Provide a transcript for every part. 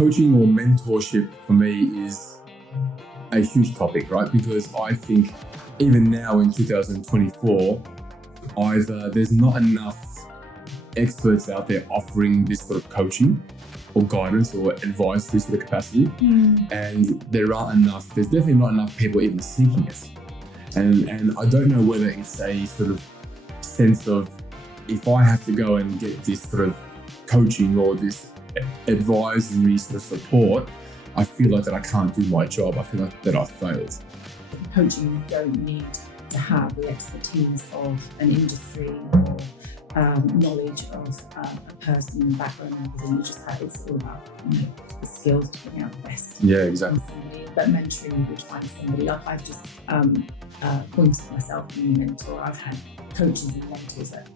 coaching or mentorship for me is a huge topic, right? Because I think even now in 2024, either there's not enough experts out there offering this sort of coaching or guidance or advice to this sort of capacity. And there's definitely not enough people even seeking it. And I don't know whether it's a sort of sense of, if I have to go and get this sort of coaching or this advisory sort of support, I feel like that I can't do my job. I feel like that I've failed. Coaching, you don't need to have the expertise of an industry or knowledge of a person, background, and everything. It's all about the skills to bring out the best. Yeah, exactly. But mentoring, you would find somebody. Like I've just pointed myself as a mentor. I've had coaches and mentors at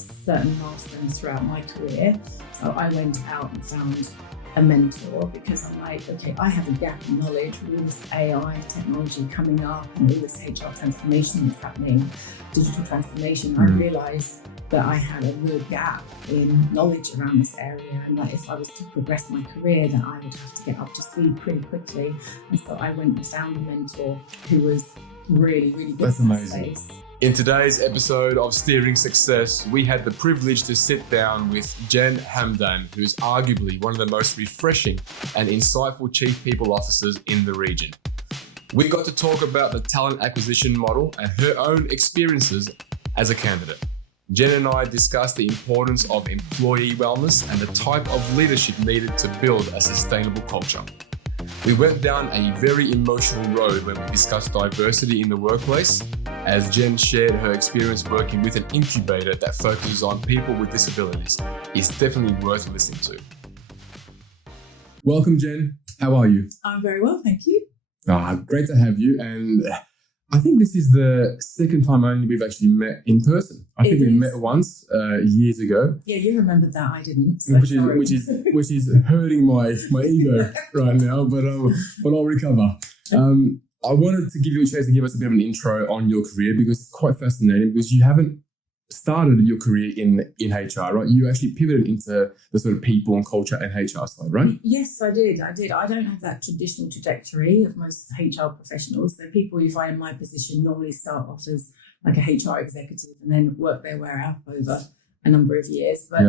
certain milestones throughout my career. So I went out and found a mentor because I'm like, okay, I have a gap in knowledge with all this AI technology coming up and all this HR transformation that's happening, digital transformation. I realized that I had a real gap in knowledge around this area, and that if I was to progress my career, then I would have to get up to speed pretty quickly. And so I went and found a mentor who was really, really good. That's amazing. Space. In today's episode of Steering Success, we had the privilege to sit down with Jen Hamdan, who is arguably one of the most refreshing and insightful chief people officers in the region. We got to talk about the talent acquisition model and her own experiences as a candidate. Jen and I discussed the importance of employee wellness and the type of leadership needed to build a sustainable culture. We went down a very emotional road when we discussed diversity in the workplace, as Jen shared her experience working with an incubator that focuses on people with disabilities. It's definitely worth listening to. Welcome, Jen. How are you? I'm very well, thank you. Great to have you. And I think this is the second time only we've actually met in person. I think we met once years ago. Yeah, you remembered that, I didn't. So which is hurting my ego right now, but I'll recover. I wanted to give you a chance to give us a bit of an intro on your career, because it's quite fascinating, because you haven't started your career in HR, right? You actually pivoted into the sort of people and culture and HR side, right? Yes, I did. I don't have that traditional trajectory of most HR professionals. So people you find in my position normally start off as like a HR executive and then work their way up over a number of years. But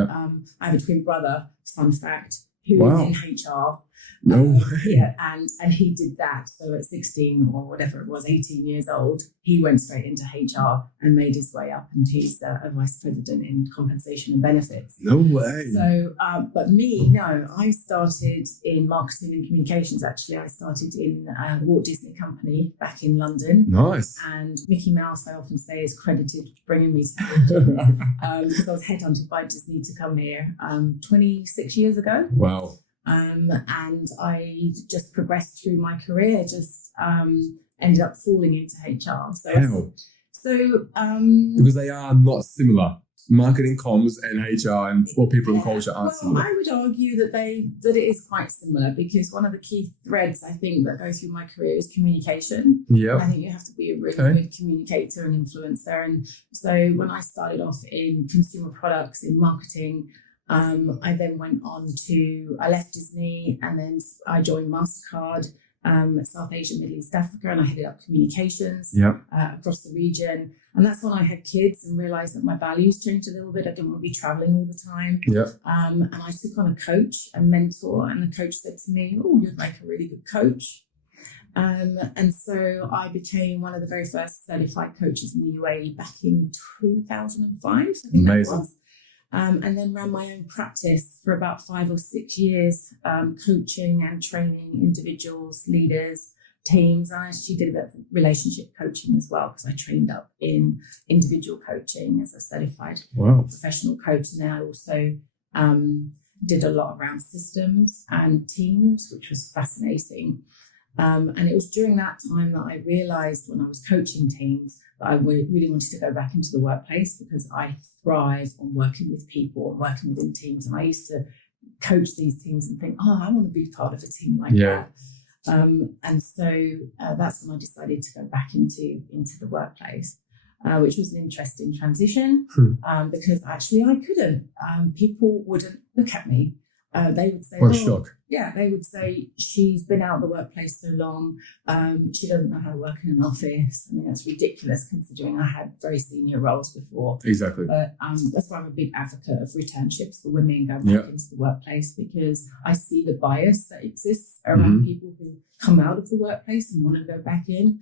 I have a twin brother, fun fact, who was in HR. No way. Yeah, and he did that. So at 16 or whatever it was, 18 years old, he went straight into HR and made his way up, and he's a vice president in compensation and benefits. No way. So, but me, no, I started in marketing and communications. Actually, I started in the Walt Disney Company back in London. Nice. And Mickey Mouse, I often say, is credited for bringing me to because I was headhunted by Disney to come here 26 years ago. Wow. And I just progressed through my career, ended up falling into HR. Because they are not similar. Marketing, comms, and HR and people and culture aren't similar. I would argue that it is quite similar, because one of the key threads I think that go through my career is communication. Yeah. I think you have to be a really good communicator and influencer. And so when I started off in consumer products, in marketing, I then went on I left Disney, and then I joined MasterCard, South Asia, Middle East, Africa, and I headed up communications across the region. And that's when I had kids and realized that my values changed a little bit. I didn't want to be traveling all the time. And I took on a coach, a mentor, and the coach said to me, "Oh, you'd make a really good coach." And so I became one of the very first certified coaches in the UAE back in 2005. I think that was. And then ran my own practice for about 5 or 6 years, coaching and training individuals, leaders, teams. I actually did a bit of relationship coaching as well, because I trained up in individual coaching as a certified professional coach. And I also did a lot around systems and teams, which was fascinating. And it was during that time that I realized, when I was coaching teams, that I really wanted to go back into the workplace, because I thrive on working with people and working within teams. And I used to coach these teams and think, I want to be part of a team like that. And so that's when I decided to go back into the workplace, which was an interesting transition, because actually I couldn't. People wouldn't look at me. They would say, what a shock. yeah, they would say she's been out of the workplace so long, she doesn't know how to work in an office. I mean, that's ridiculous considering I had very senior roles before. Exactly. But that's why I'm a big advocate of returnships for women going back into the workplace, because I see the bias that exists around people who come out of the workplace and want to go back in.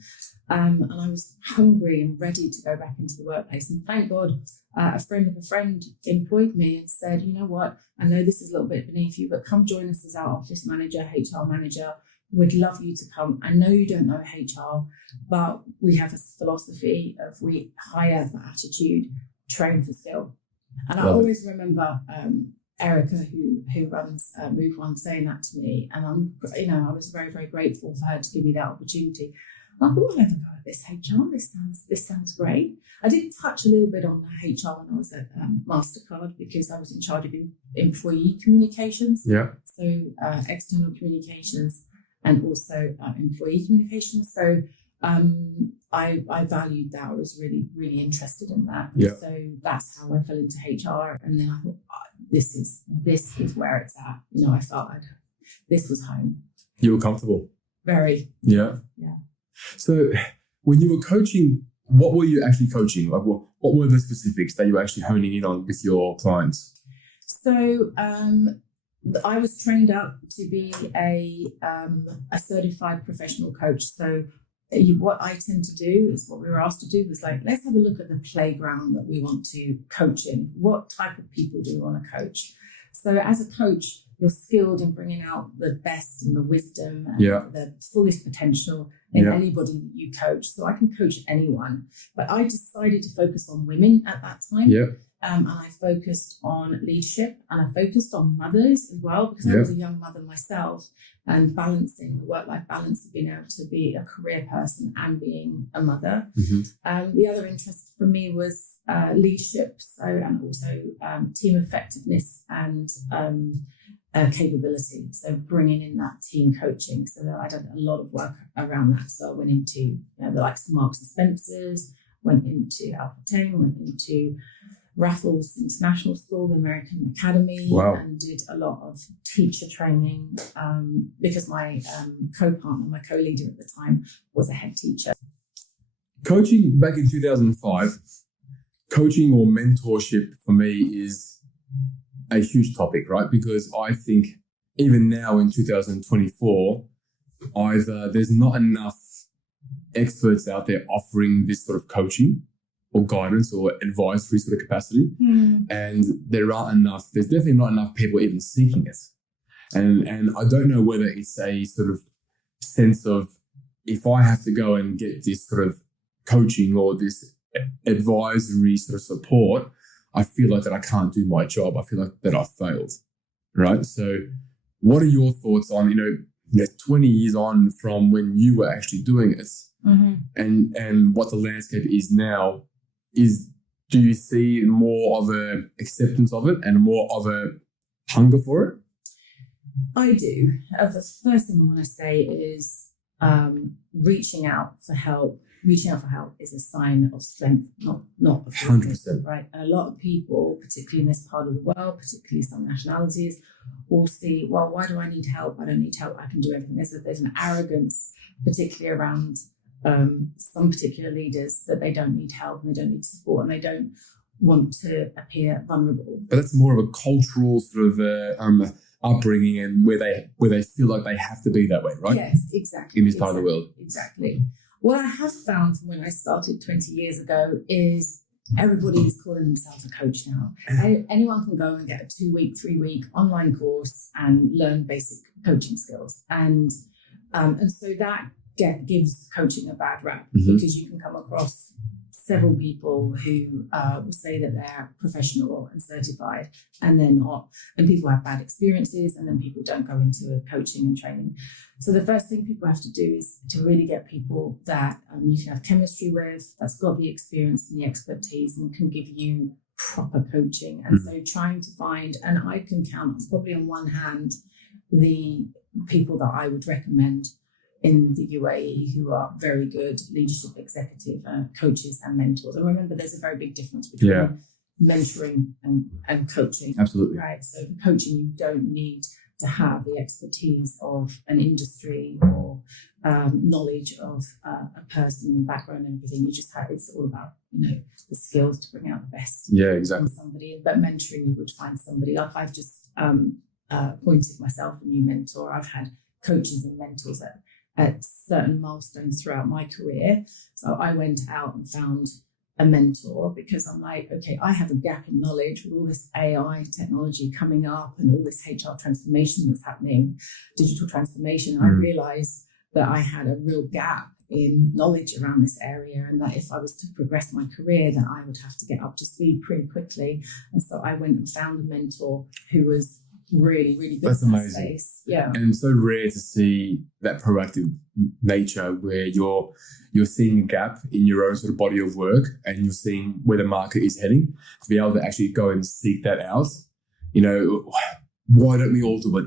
And I was hungry and ready to go back into the workplace. And thank God, a friend of a friend employed me and said, you know what, I know this is a little bit beneath you, but come join us as our office manager, HR manager. We'd love you to come. I know you don't know HR, but we have a philosophy of we hire for attitude, train for skill. And I always remember Erica, who runs Move One, saying that to me, and I was very, very grateful for her to give me that opportunity. I thought, I'll never go at this HR. This sounds great. I did touch a little bit on HR when I was at MasterCard, because I was in charge of employee communications. Yeah. So external communications and also employee communications. So I valued that. I was really, really interested in that. Yeah. So that's how I fell into HR. And then I thought, this is where it's at. I felt this was home. You were comfortable. Very. Yeah. Yeah. So when you were coaching, what were you actually coaching? Like what were the specifics that you were actually honing in on with your clients? So I was trained up to be a certified professional coach. So what I tend to do is, what we were asked to do was let's have a look at the playground that we want to coach in. What type of people do we want to coach? So as a coach, you're skilled in bringing out the best and the wisdom and the fullest potential in anybody that you coach. So I can coach anyone. But I decided to focus on women at that time. Yeah. And I focused on leadership, and I focused on mothers as well, because I was a young mother myself, and balancing the work-life balance of being able to be a career person and being a mother. Mm-hmm. The other interest for me was leadership, and also team effectiveness and capability. So bringing in that team coaching. So I did a lot of work around that. So I went into the likes of Marks and Spencer's, went into Alpha 10, went into Raffles International School, the American Academy, and did a lot of teacher training because my co-partner, my co-leader at the time, was a head teacher. Coaching back in 2005, coaching or mentorship for me is a huge topic, right? Because I think even now in 2024, either there's not enough experts out there offering this sort of coaching or guidance or advisory sort of capacity. And there's definitely not enough people even seeking it. And I don't know whether it's a sort of sense of, if I have to go and get this sort of coaching or this advisory sort of support, I feel like that I can't do my job. I feel like that I've failed, right? So what are your thoughts on, 20 years on from when you were actually doing it and what the landscape is now? Do you see more of a acceptance of it and more of a hunger for it? I do. The first thing I want to say is reaching out for help. Reaching out for help is a sign of strength, not of weakness, 100%. right? And a lot of people, particularly in this part of the world, particularly some nationalities, will see, well, why do I need help? I don't need help. I can do everything. There's an arrogance, particularly around some particular leaders, that they don't need help and they don't need support and they don't want to appear vulnerable. But that's more of a cultural sort of upbringing, and where they feel like they have to be that way, right? Yes, exactly. In this part of the world. Exactly. What I have found from when I started 20 years ago is everybody is calling themselves a coach now. Anyone can go and get a 2-week, 3-week online course and learn basic coaching skills. And so that gives coaching a bad rap, because you can come across several people who will say that they're professional and certified, and they're not. And people have bad experiences, and then people don't go into coaching and training. So the first thing people have to do is to really get people that you can have chemistry with, that's got the experience and the expertise and can give you proper coaching. And so trying to find, and I can count probably on one hand the people that I would recommend in the UAE who are very good leadership executive coaches and mentors. And remember, there's a very big difference between mentoring and coaching. Absolutely. Right. So for coaching, you don't need to have the expertise of an industry or knowledge of a person, background, and everything. You just have, it's all about, the skills to bring out the best. Yeah, exactly. In somebody. But mentoring, you would find somebody. Like I've just appointed myself a new mentor. I've had coaches and mentors at certain milestones throughout my career. So I went out and found a mentor because I'm like, okay, I have a gap in knowledge with all this AI technology coming up and all this HR transformation that's happening, digital transformation. I realized that I had a real gap in knowledge around this area, and that if I was to progress my career, then I would have to get up to speed pretty quickly. And so I went and found a mentor who was really, really good. That's in that amazing. space. Yeah. And so rare to see that proactive nature where you're seeing a gap in your own sort of body of work and you're seeing where the market is heading, to be able to actually go and seek that out. Why don't we all do it?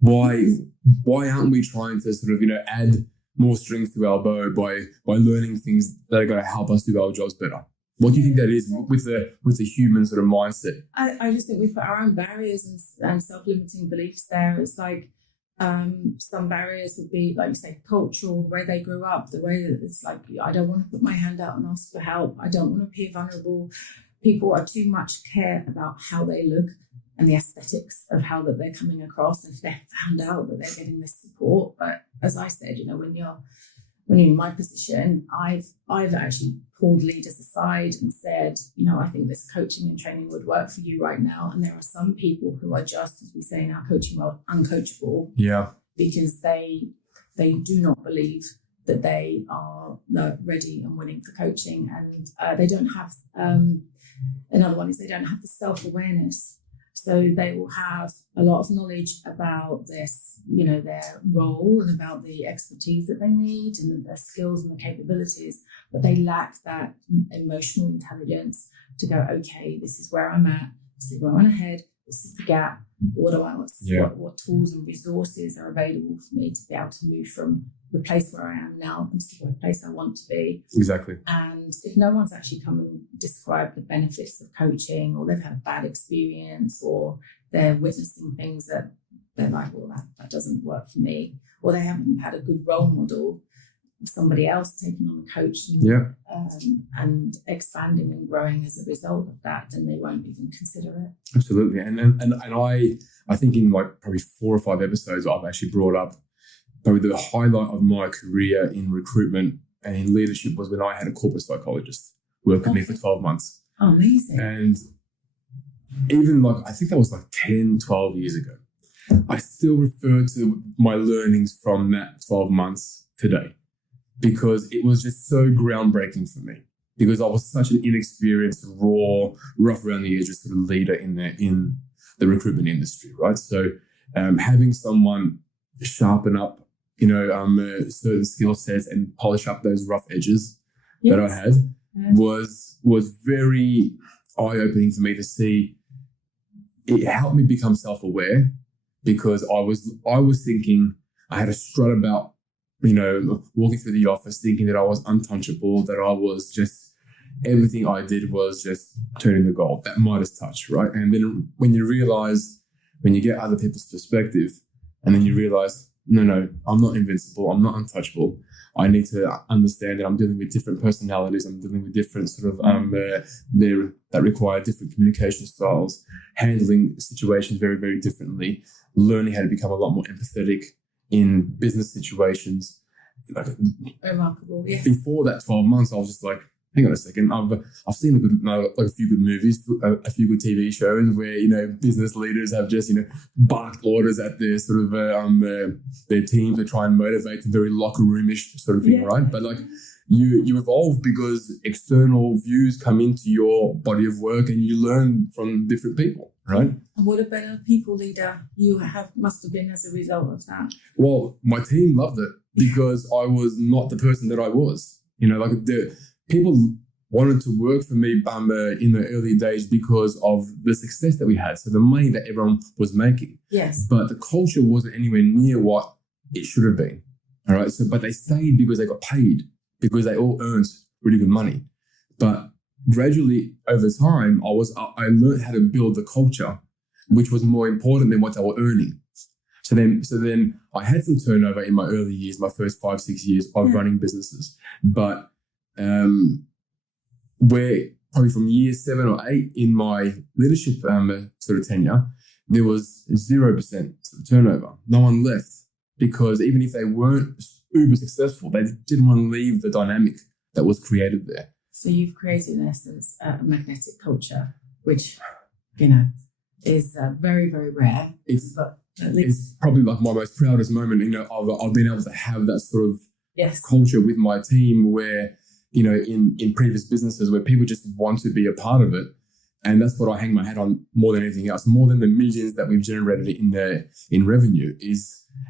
Why aren't we trying to sort of, add more strings to our bow by learning things that are going to help us do our jobs better? What do you think that is with the human sort of mindset? I just think we put our own barriers and self-limiting beliefs there. It's like some barriers would be, like you say, cultural, the way they grew up, the way that it's like, I don't want to put my hand out and ask for help. I don't want to appear vulnerable. People are too much care about how they look and the aesthetics of how that they're coming across, and if they're found out that they're getting this support. But as I said, when you're in my position, I've actually pulled leaders aside and said, I think this coaching and training would work for you right now. And there are some people who are just, as we say in our coaching world, uncoachable. Yeah. Because they do not believe that they are ready and willing for coaching, and they don't have. Another one is they don't have the self-awareness. So they will have a lot of knowledge about this, their role and about the expertise that they need and their skills and the capabilities, but they lack that emotional intelligence to go, okay, this is where I'm at, this is where I'm ahead, this is the gap. What tools and resources are available for me to be able to move from the place where I am now into the place I want to be. Exactly. And if no one's actually come and described the benefits of coaching, or they've had a bad experience, or they're witnessing things that they're like, well, that doesn't work for me, or they haven't had a good role model of somebody else taking on the coach and expanding and growing as a result of that, then they won't even consider it. Absolutely. And I think in like probably 4 or 5 episodes, I've actually brought up probably the highlight of my career in recruitment and in leadership was when I had a corporate psychologist work with me for 12 months. Oh, amazing. And even I think that was 10, 12 years ago, I still refer to my learnings from that 12 months today, because it was just so groundbreaking for me, because I was such an inexperienced, raw, rough around the edges sort of leader in the recruitment industry, right? So having someone sharpen up, certain skill sets and polish up those rough edges that I had was very eye-opening for me to see. It helped me become self-aware, because I was thinking I had a strut about, walking through the office thinking that I was untouchable, that I was just, everything I did was just turning to gold, that Midas touch, right? And then when you get other people's perspective, and then you realize, no, I'm not invincible, I'm not untouchable. I need to understand that I'm dealing with different personalities, I'm dealing with different sort of, that require different communication styles, handling situations very, very differently, learning how to become a lot more empathetic in business situations. Remarkable, yeah. Before that 12 months, I was just like, hang on a second, I've seen a few good movies, a few good TV shows where, business leaders have just, barked orders at their sort of, their team to try and motivate, a very locker roomish sort of thing, right? But you evolve because external views come into your body of work and you learn from different people, right? And what a better people leader you must have been as a result of that. Well, my team loved it because I was not the person that I was. People wanted to work for me in the early days because of the success that we had. So the money that everyone was making. Yes. But the culture wasn't anywhere near what it should have been. All right. So, but they stayed because they got paid, because they all earned really good money. But gradually over time, I learned how to build the culture, which was more important than what they were earning. So then I had some turnover in my early years, my first 5-6 years of running businesses. But where probably from year 7 or 8 in my leadership sort of tenure, there was 0% sort of turnover. No one left, because even if they weren't uber successful, they didn't want to leave the dynamic that was created there. So you've created, in essence, a magnetic culture, which, is very, very rare. It's probably like my most proudest moment, I've been able to have that sort of culture with my team where, in previous businesses where people just want to be a part of it. And that's what I hang my hat on more than anything else, more than the millions that we've generated in revenue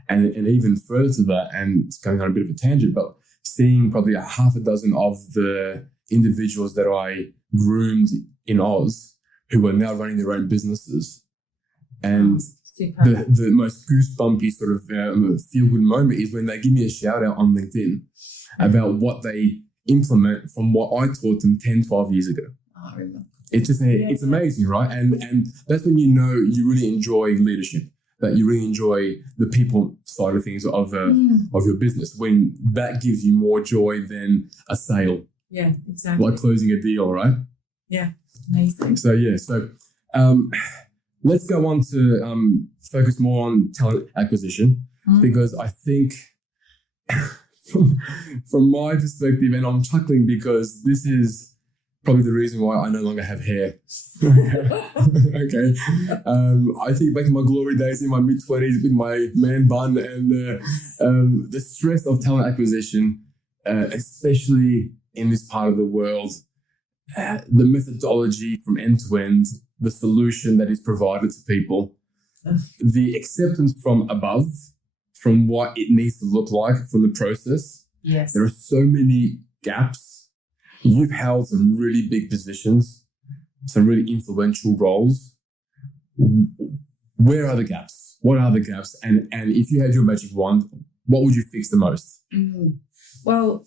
and even further to that, and it's going on a bit of a tangent, but seeing probably a half a dozen of the individuals that I groomed in Oz who are now running their own businesses. And the most goosebumpy sort of feel-good moment is when they give me a shout-out on LinkedIn about what they implement from what I taught them 10, 12 years ago. Oh, I remember. It's just it's amazing, right? And that's when you really enjoy leadership, that you really enjoy the people side of things of your business, when that gives you more joy than a sale. Yeah, exactly. Like closing a deal, right? Yeah, amazing. So let's go on to focus more on talent acquisition, because I think from my perspective, and I'm chuckling because this is probably the reason why I no longer have hair. Okay. I think back to my glory days in my mid-20s with my man bun, and the stress of talent acquisition, especially in this part of the world, the methodology from end to end, the solution that is provided to people, the acceptance from above, from what it needs to look like from the process. Yes. There are so many gaps. You've held some really big positions, some really influential roles. Where are the gaps? What are the gaps? And if you had your magic wand, what would you fix the most? Well,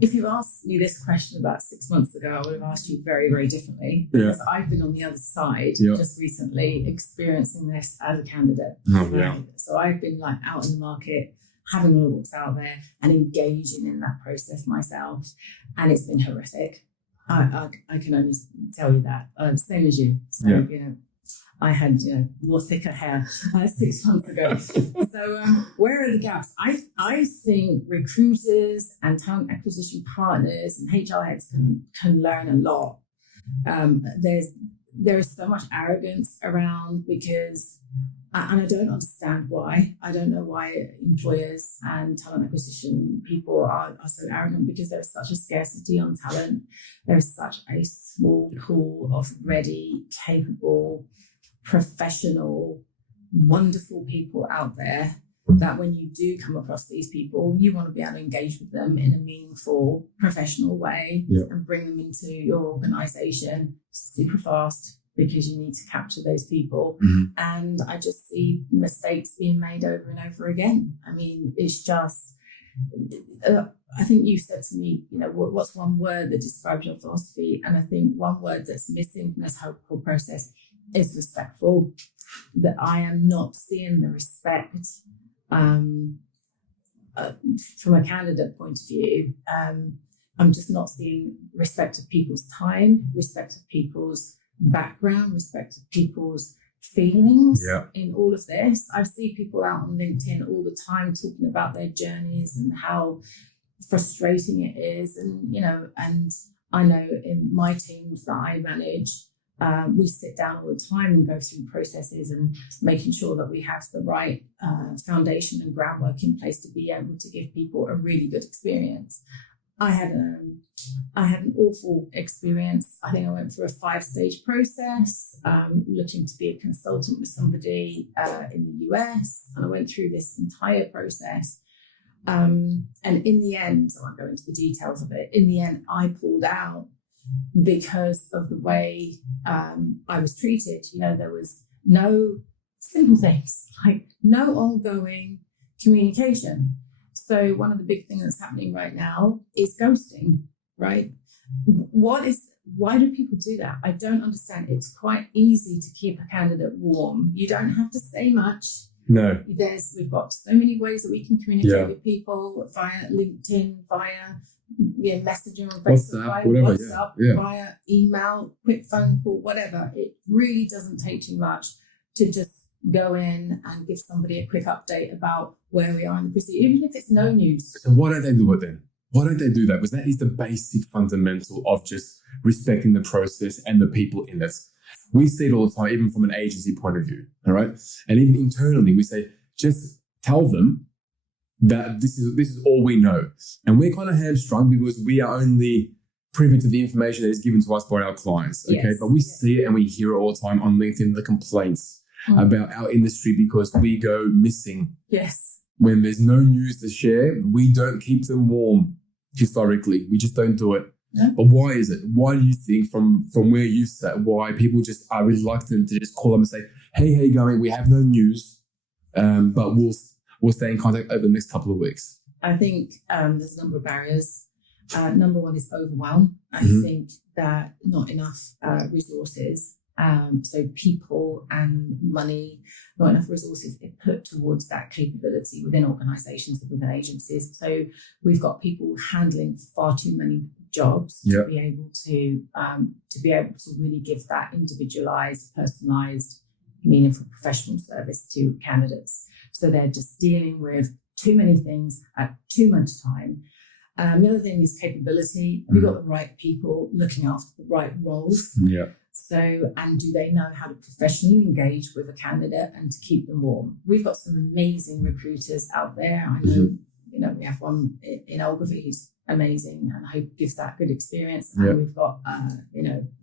if you asked me this question about 6 months ago, I would have asked you very, very differently, because I've been on the other side just recently experiencing this as a candidate. So I've been like out in the market, having a look what's out there and engaging in that process myself. And it's been horrific. I can only tell you that. Same as you. So, I had more thicker hair 6 months ago. So where are the gaps? I think recruiters and talent acquisition partners and HR heads can learn a lot. There is so much arrogance around, because, and I don't understand why. I don't know why employers and talent acquisition people are so arrogant, because there is such a scarcity on talent. There is such a small pool of ready, capable, professional, wonderful people out there, that when you do come across these people, you want to be able to engage with them in a meaningful, professional way and bring them into your organization super fast, because you need to capture those people. And I just see mistakes being made over and over again. I mean, it's just, I think you said to me, what's one word that describes your philosophy? And I think one word that's missing from this whole process is respectful. That I am not seeing the respect from a candidate point of view. I'm just not seeing respect of people's time, respect of people's background, respect of people's feelings in all of this. I see people out on LinkedIn all the time talking about their journeys and how frustrating it is. And, and I know in my teams that I manage, we sit down all the time and go through processes and making sure that we have the right foundation and groundwork in place to be able to give people a really good experience. I had an awful experience. I think I went through a 5-stage process, looking to be a consultant with somebody in the US, and I went through this entire process. And in the end, I won't go into the details of it. In the end, I pulled out because of the way I was treated. There was no simple things, like no ongoing communication. So one of the big things that's happening right now is ghosting, right? Why do people do that? I don't understand. It's quite easy to keep a candidate warm. You don't have to say much. No. We've got so many ways that we can communicate with people via LinkedIn, via Messenger on Facebook, WhatsApp, via whatever, WhatsApp, via email, quick phone call, whatever. It really doesn't take too much to just go in and give somebody a quick update about where we are in the proceeding, even if it's no news. So why don't they do it then? Why don't they do that? Because that is the basic fundamental of just respecting the process and the people in it. We see it all the time, even from an agency point of view, all right? And even internally, we say, just tell them that this is all we know. And we're kind of hamstrung because we are only privy to the information that is given to us by our clients, okay? Yes. But we see it and we hear it all the time on LinkedIn, the complaints about our industry because we go missing. Yes. When there's no news to share, we don't keep them warm historically. We just don't do it. Yeah. But why is it? Why do you think from where you sat, why people just are reluctant to just call them and say, hey, how you going? We have no news, but we'll stay in contact over the next couple of weeks? I think there's a number of barriers. Number one is overwhelm. I think that not enough resources, so people and money, not enough resources are put towards that capability within organisations and within agencies. So we've got people handling far too many jobs to be able to really give that individualised, personalised, meaningful professional service to candidates. So they're just dealing with too many things at too much time. The other thing is capability. Have you got the right people looking after the right roles? Yeah. So, and do they know how to professionally engage with a candidate and to keep them warm? We've got some amazing recruiters out there. I know, we have one in Ogilvy who's amazing and I hope gives that good experience. And we've got,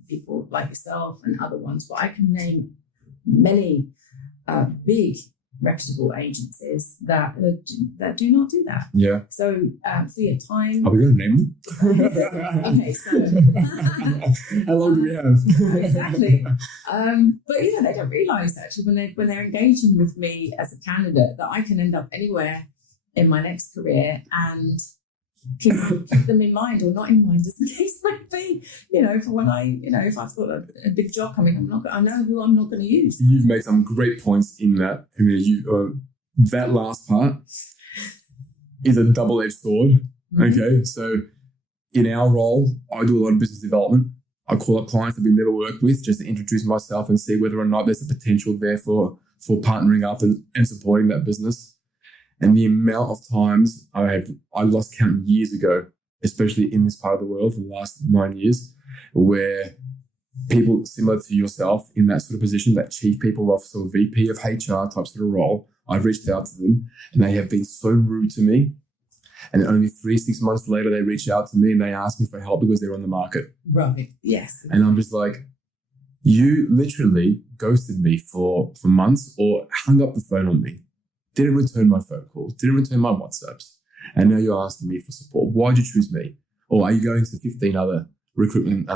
people like yourself and other ones. But I can name many big reputable agencies that do not do that. Yeah. So time. Are we going to name them? Okay, so how long do we have? Exactly. But they don't realise actually when they're engaging with me as a candidate that I can end up anywhere in my next career and keep them in mind or not in mind as the case might be. For when if I've got a big job coming, I know who I'm not going to use. You've made some great points in that. That last part is a double-edged sword. Okay, so in our role, I do a lot of business development. I call up clients that we've never worked with just to introduce myself and see whether or not there's a potential there for partnering up and supporting that business. And the amount of times I lost count years ago, especially in this part of the world for the last 9 years, where people similar to yourself in that sort of position, that chief people officer or VP of HR type sort of role, I've reached out to them and they have been so rude to me. And only 3-6 months later, they reach out to me and they ask me for help because they're on the market. Right. Yes. And I'm just like, you literally ghosted me for months or hung up the phone on me. Didn't return my phone calls, didn't return my WhatsApps. And now you're asking me for support. Why'd you choose me? Or are you going to 15 other recruitment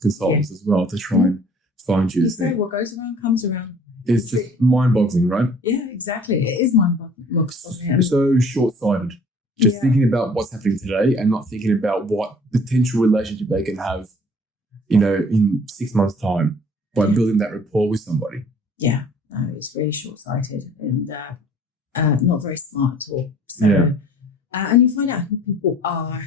consultants as well to try and find you? You say what goes around comes around. It's just mind-boggling, right? Yeah, exactly. It is mind-boggling. So short-sighted. Just thinking about what's happening today and not thinking about what potential relationship they can have, in 6 months' time by building that rapport with somebody. Yeah, no, it's really short-sighted and not very smart at all. So, and you find out who people are,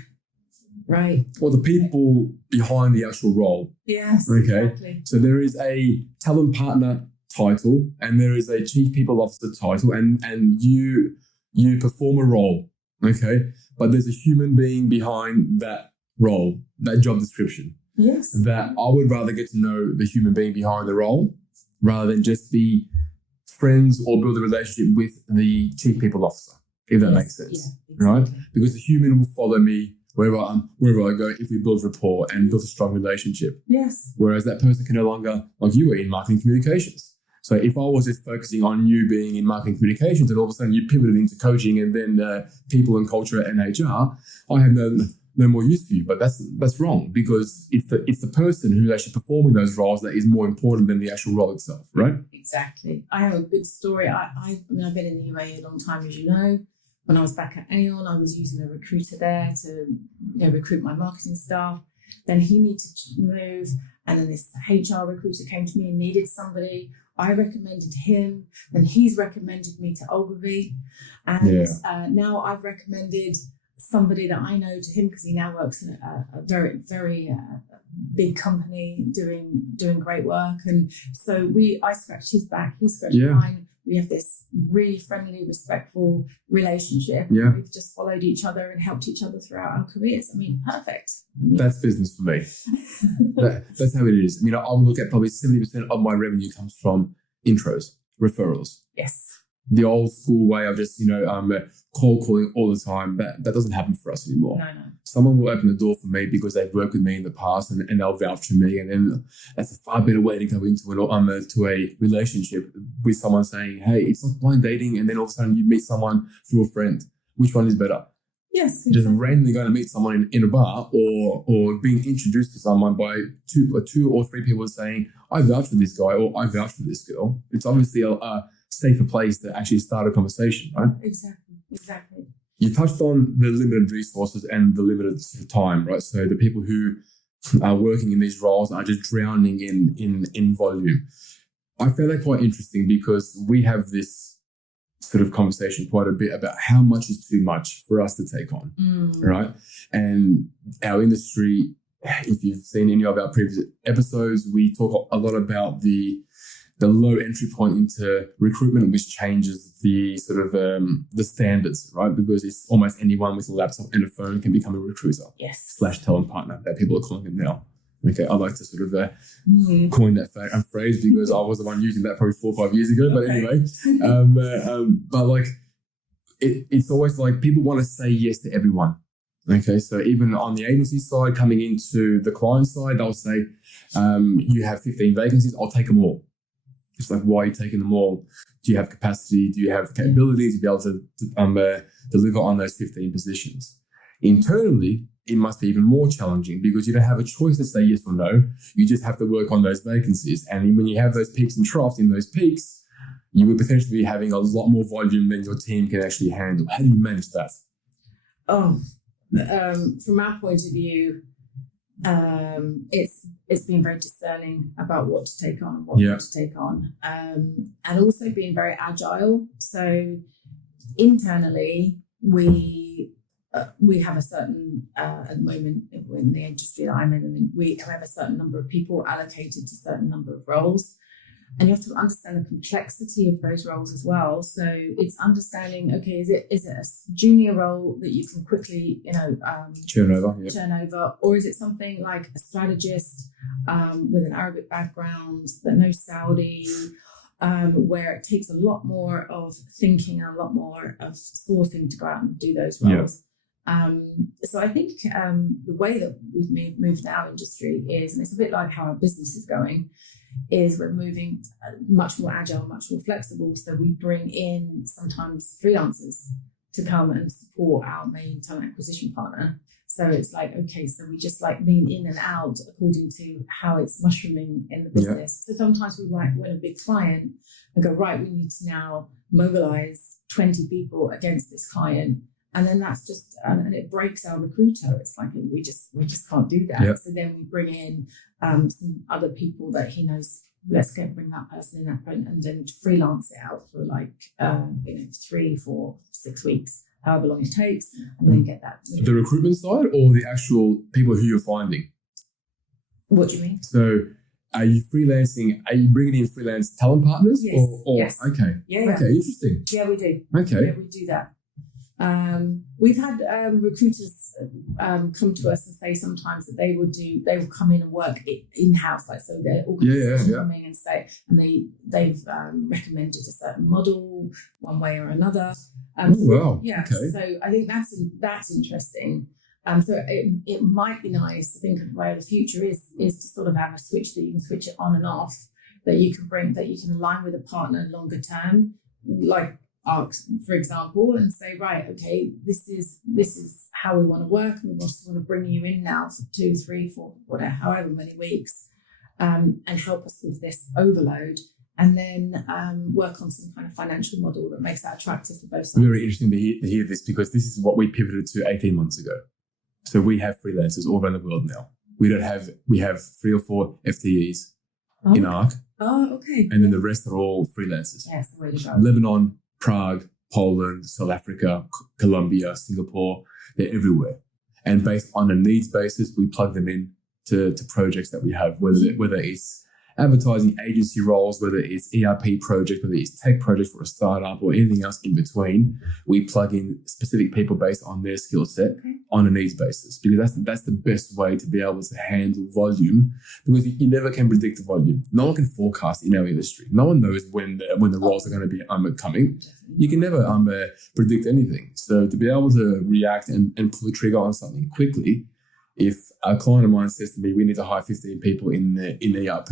right? Or the people behind the actual role. Yes, okay. Exactly. So there is a talent partner title and there is a chief people officer title and you perform a role, okay? But there's a human being behind that role, that job description. Yes. That I would rather get to know the human being behind the role rather than just be friends or build a relationship with the chief people officer, if that makes sense, right? Because the human will follow me wherever I go if we build rapport and build a strong relationship. Yes. Whereas that person can no longer, like you were in marketing communications. So if I was just focusing on you being in marketing communications and all of a sudden you pivoted into coaching and then people and culture and HR, I have no more use for you. But that's wrong because it's the person who's actually performing those roles that is more important than the actual role itself, right? Exactly. I have a good story. I've been in the UAE a long time, as you know. When I was back at Aon, I was using a recruiter there to recruit my marketing staff. Then he needed to move, and then this HR recruiter came to me and needed somebody. I recommended him, then he's recommended me to Ogilvy, and now I've recommended somebody that I know to him because he now works in a very, very big company doing great work. And so I scratched his back, he scratched mine. We have this really friendly, respectful relationship. Yeah. We've just followed each other and helped each other throughout our careers. I mean, perfect. That's business for me. That's how it is. I mean, I will look at probably 70% of my revenue comes from intros, referrals. Yes. The old school way of just, cold calling all the time, that doesn't happen for us anymore. No. Someone will open the door for me because they've worked with me in the past and they'll vouch for me. And then that's a far better way to go into to a relationship with someone saying, hey, it's not blind dating. And then all of a sudden you meet someone through a friend. Which one is better? Yes. Exactly. Just randomly going to meet someone in a bar or being introduced to someone by two or three people saying, I vouch for this guy or I vouch for this girl. It's obviously a safer place to actually start a conversation, right? Exactly. You touched on the limited resources and the limited time, right? So the people who are working in these roles are just drowning in volume. I found that quite interesting because we have this sort of conversation quite a bit about how much is too much for us to take on, right? And our industry, if you've seen any of our previous episodes, we talk a lot about the low entry point into recruitment, which changes the sort of the standards, right? Because it's almost anyone with a laptop and a phone can become a recruiter. Yes. / talent partner that people are calling them now. Okay, I like to sort of coin that phrase because I was the one using that probably 4 or 5 years ago. But anyway, but like it's always like people want to say yes to everyone. Okay, so even on the agency side, coming into the client side, they'll say, you have 15 vacancies, I'll take them all. It's like, why are you taking them all? Do you have capacity? Do you have the capability to be able to deliver on those 15 positions? Internally, it must be even more challenging because you don't have a choice to say yes or no. You just have to work on those vacancies. And when you have those peaks and troughs in those peaks, you would potentially be having a lot more volume than your team can actually handle. How do you manage that? From our point of view, it's been very discerning about what to take on and what not to take on, and also being very agile. So internally, we have a certain at the moment in the industry that I'm in, we have a certain number of people allocated to a certain number of roles. And you have to understand the complexity of those roles as well. So it's understanding, okay, is it a junior role that you can quickly, turn over, or is it something like a strategist with an Arabic background that knows Saudi, where it takes a lot more of thinking and a lot more of sourcing to go out and do those roles. So I think the way that we've moved in our industry is, and it's a bit like how our business is going, is we're moving much more agile, much more flexible. So we bring in sometimes freelancers to come and support our main talent acquisition partner. So it's like, okay, so we just like lean in and out according to how it's mushrooming in the business. So sometimes we might win a big client and go, right, we need to now mobilize 20 people against this client. And then that's just, and it breaks our recruiter. It's like, we just can't do that. So then we bring in some other people that he knows, bring that person in that point, and then freelance it out for like, 3, 4, 6 weeks, however long it takes, and then get that. The recruitment side or the actual people who you're finding? What do you mean? So are you freelancing? Are you bringing in freelance talent partners? Yes. Yes. Okay. Yeah. Okay, interesting. Yeah, we do. Okay. Yeah, we do that. We've had recruiters come to us and say sometimes that they will come in and work in-house, like, so they're coming and say, and they've recommended a certain model one way or another. Wow. Yeah. Okay. So I think that's interesting. So it might be nice to think of where the future is to sort of have a switch that you can switch it on and off, that you can align with a partner longer term, like ARCs, for example, and say, right, okay, this is how we want to work, and we just want to bring you in now for 2, 3, 4, whatever, however many weeks, and help us with this overload, and then work on some kind of financial model that makes that attractive for both sides. Very interesting to hear this, because this is what we pivoted to 18 months ago. So we have freelancers all around the world now. We have 3 or 4 FTEs, in ARC. Oh, okay. And then the rest are all freelancers. Yes, the way to go. Lebanon, Prague, Poland, South Africa, Colombia, Singapore, they're everywhere. And based on a needs basis, we plug them in to projects that we have, whether it's advertising agency roles, whether it's ERP projects, whether it's tech projects for a startup or anything else in between. We plug in specific people based on their skill set on a needs basis, because that's the best way to be able to handle volume, because you never can predict the volume. No one can forecast in our industry. No one knows when the roles are going to be coming. You can never predict anything. So to be able to react and pull the trigger on something quickly, if a client of mine says to me, we need to hire 15 people in ERP,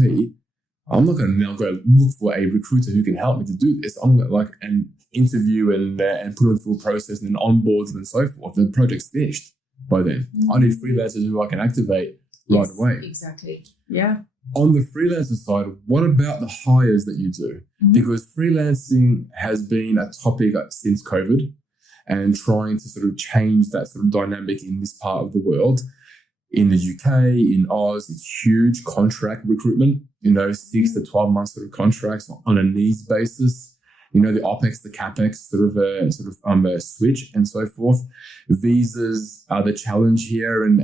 I'm not going to now go look for a recruiter who can help me to do this. I'm going to and interview and put in the full process and then onboard them and so forth. The project's finished by then. I need freelancers who I can activate right away. Exactly. Yeah. On the freelancer side, what about the hires that you do? Because freelancing has been a topic since COVID, and trying to sort of change that sort of dynamic in this part of the world. In the UK, in Oz, it's huge contract recruitment, 6 to 12 months sort of contracts on a needs basis. The OPEX, the CAPEX sort of switch and so forth. Visas are the challenge here and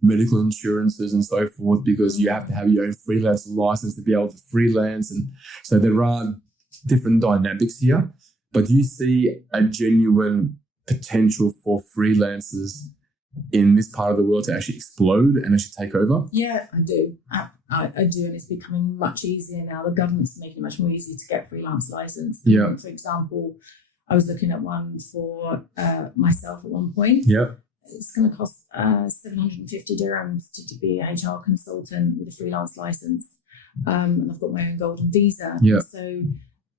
medical insurances and so forth, because you have to have your own freelance license to be able to freelance. And so there are different dynamics here, but do you see a genuine potential for freelancers in this part of the world to actually explode and actually take over? Yeah, I do. I do, and it's becoming much easier now. The government's making it much more easy to get freelance license. Yeah. For example, I was looking at one for myself at one point. Yeah. It's going to cost 750 dirhams to be a HR consultant with a freelance license, and I've got my own golden visa. Yeah. So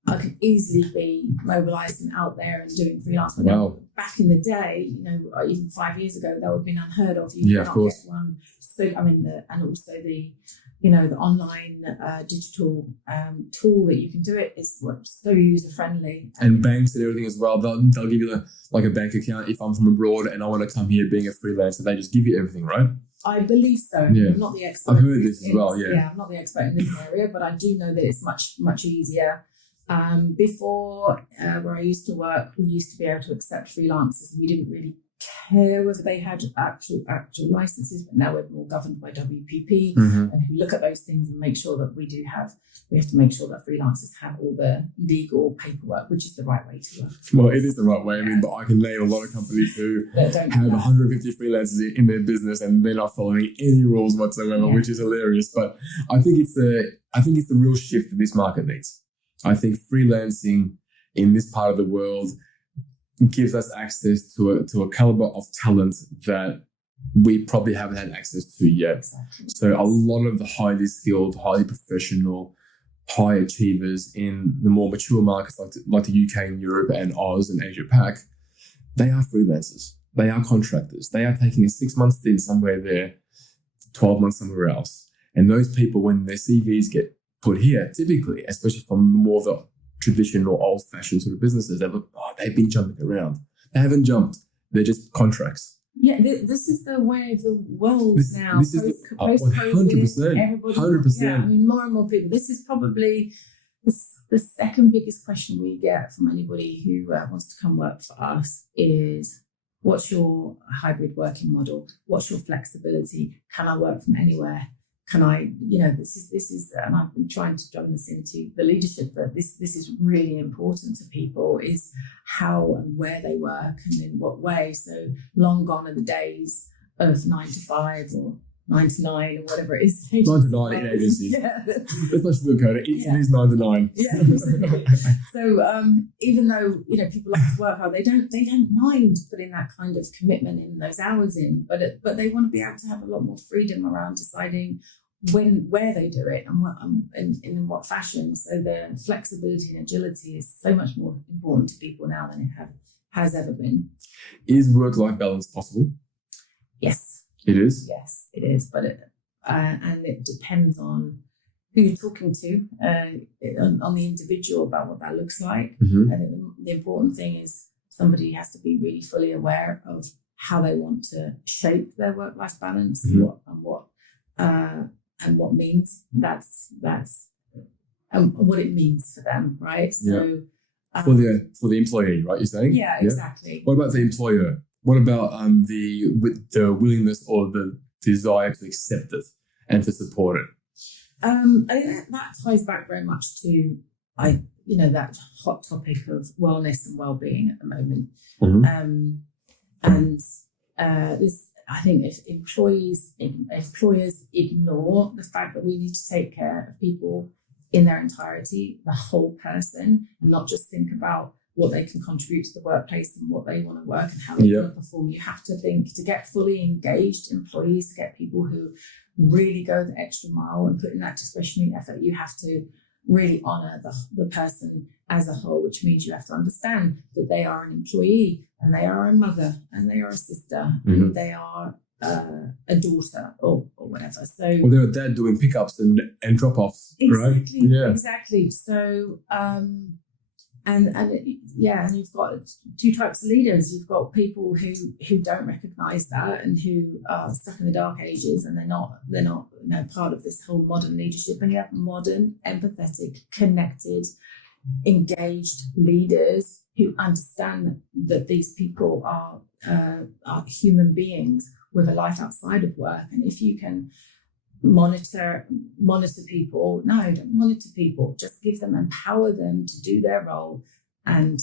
I could easily be mobilised and out there and doing freelance. But Wow. back in the day, even 5 years ago, that would have been unheard of. You Yeah, could of course. Get one. So and also the online digital tool that you can do it is so user friendly. And banks and everything as well. They'll give you a bank account if I'm from abroad and I want to come here being a freelancer. They just give you everything, right? I believe so. Yeah. I'm not the expert. I've heard this as well. Yeah. I'm not the expert in this area, but I do know that it's much, much easier. Before, where I used to work, we used to be able to accept freelancers. We didn't really care whether they had actual licenses, but now we're more governed by WPP, and who look at those things and make sure that we have to make sure that freelancers have all the legal paperwork, which is the right way to work. Well, it is the right way. I mean, but I can name a lot of companies who have 150 freelancers in their business and they're not following any rules whatsoever, which is hilarious. But I think it's the real shift that this market needs. I think freelancing in this part of the world gives us access to a caliber of talent that we probably haven't had access to yet. Exactly. So a lot of the highly skilled, highly professional, high achievers in the more mature markets like the UK and Europe and Oz and Asia Pac, they are freelancers. They are contractors. They are taking a 6-month stint somewhere there, 12 months somewhere else. And those people, when their CVs get put here, typically, especially from more of the traditional old-fashioned sort of businesses, they've been jumping around. They haven't jumped. They're just contracts. Yeah, this is the way of the world now. This is 100%. 100%. Yeah, I mean, more and more people. This is probably the second biggest question we get from anybody who wants to come work for us is, what's your hybrid working model? What's your flexibility? Can I work from anywhere? Can I, this is, and I've been trying to drum this into the leadership, that this is really important to people, is how and where they work and in what way. So long gone are the days of 9 to 5 or 9 to 9 or whatever it is. 9 to 9 in agencies. Yeah. Let's not sugarcoat it. It is 9 to 9. Yeah. So even though people like to work hard, they don't mind putting that kind of commitment in, those hours in, but they want to be able to have a lot more freedom around deciding where they do it and what in what fashion. So the flexibility and agility is so much more important to people now than it has ever been. Is work-life balance possible? Yes. It is? Yes, it is. But and it depends on who you're talking to, on the individual about what that looks like. Mm-hmm. I think the important thing is somebody has to be really fully aware of how they want to shape their work-life balance, what means that's what it means for them, right? So for the employee, right? You're saying? Yeah, exactly. What about the employer? What about the willingness or the desire to accept it and to support it? I think that ties back very much to that hot topic of wellness and well-being at the moment. Mm-hmm. This, I think, if employers ignore the fact that we need to take care of people in their entirety, the whole person, and not just think about what they can contribute to the workplace and what they want to work and how they want to perform. You have to think, to get fully engaged employees, to get people who really go the extra mile and put in that discretionary effort, you have to really honour the person as a whole, which means you have to understand that they are an employee and they are a mother and they are a sister and they are a daughter or whatever. So, well, they're a dad doing pickups and drop-offs, right? Yeah, exactly. So, and you've got two types of leaders. You've got people who don't recognise that and who are stuck in the dark ages, and they're not part of this whole modern leadership. And you have modern, empathetic, connected, engaged leaders who understand that these people are human beings with a life outside of work. And if you can monitor people, no, don't monitor people, just empower them to do their role and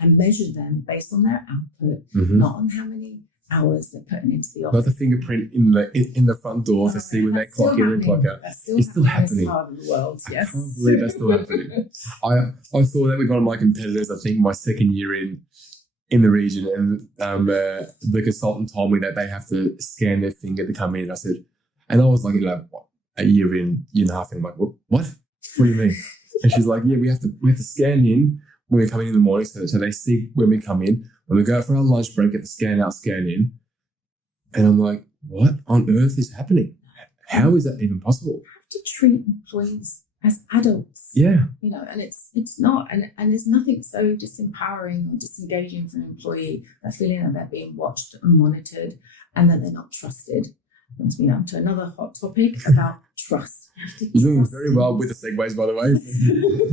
measure them based on their output, not on how many hours they're putting into the office. Not the fingerprint in the front door to see when they clock in and clock out. It's still happening. This part of the world, yes. I can't believe that's still happening. I saw that with one of my competitors, I think my second year in the region, and the consultant told me that they have to scan their finger to come in. I said, and I was like, a year and a half in, I'm like, what? What do you mean? And she's like, yeah, we have to scan in when we come in the morning, so they see when we come in. When we go out for our lunch break, get the scan out, scan in. And I'm like, what on earth is happening? How is that even possible? You have to treat employees as adults. Yeah. And it's not, and there's nothing so disempowering or disengaging for an employee, that feeling that they're being watched and monitored and that they're not trusted. Brings me on to another hot topic about trust. You're doing very well with the segues, by the way.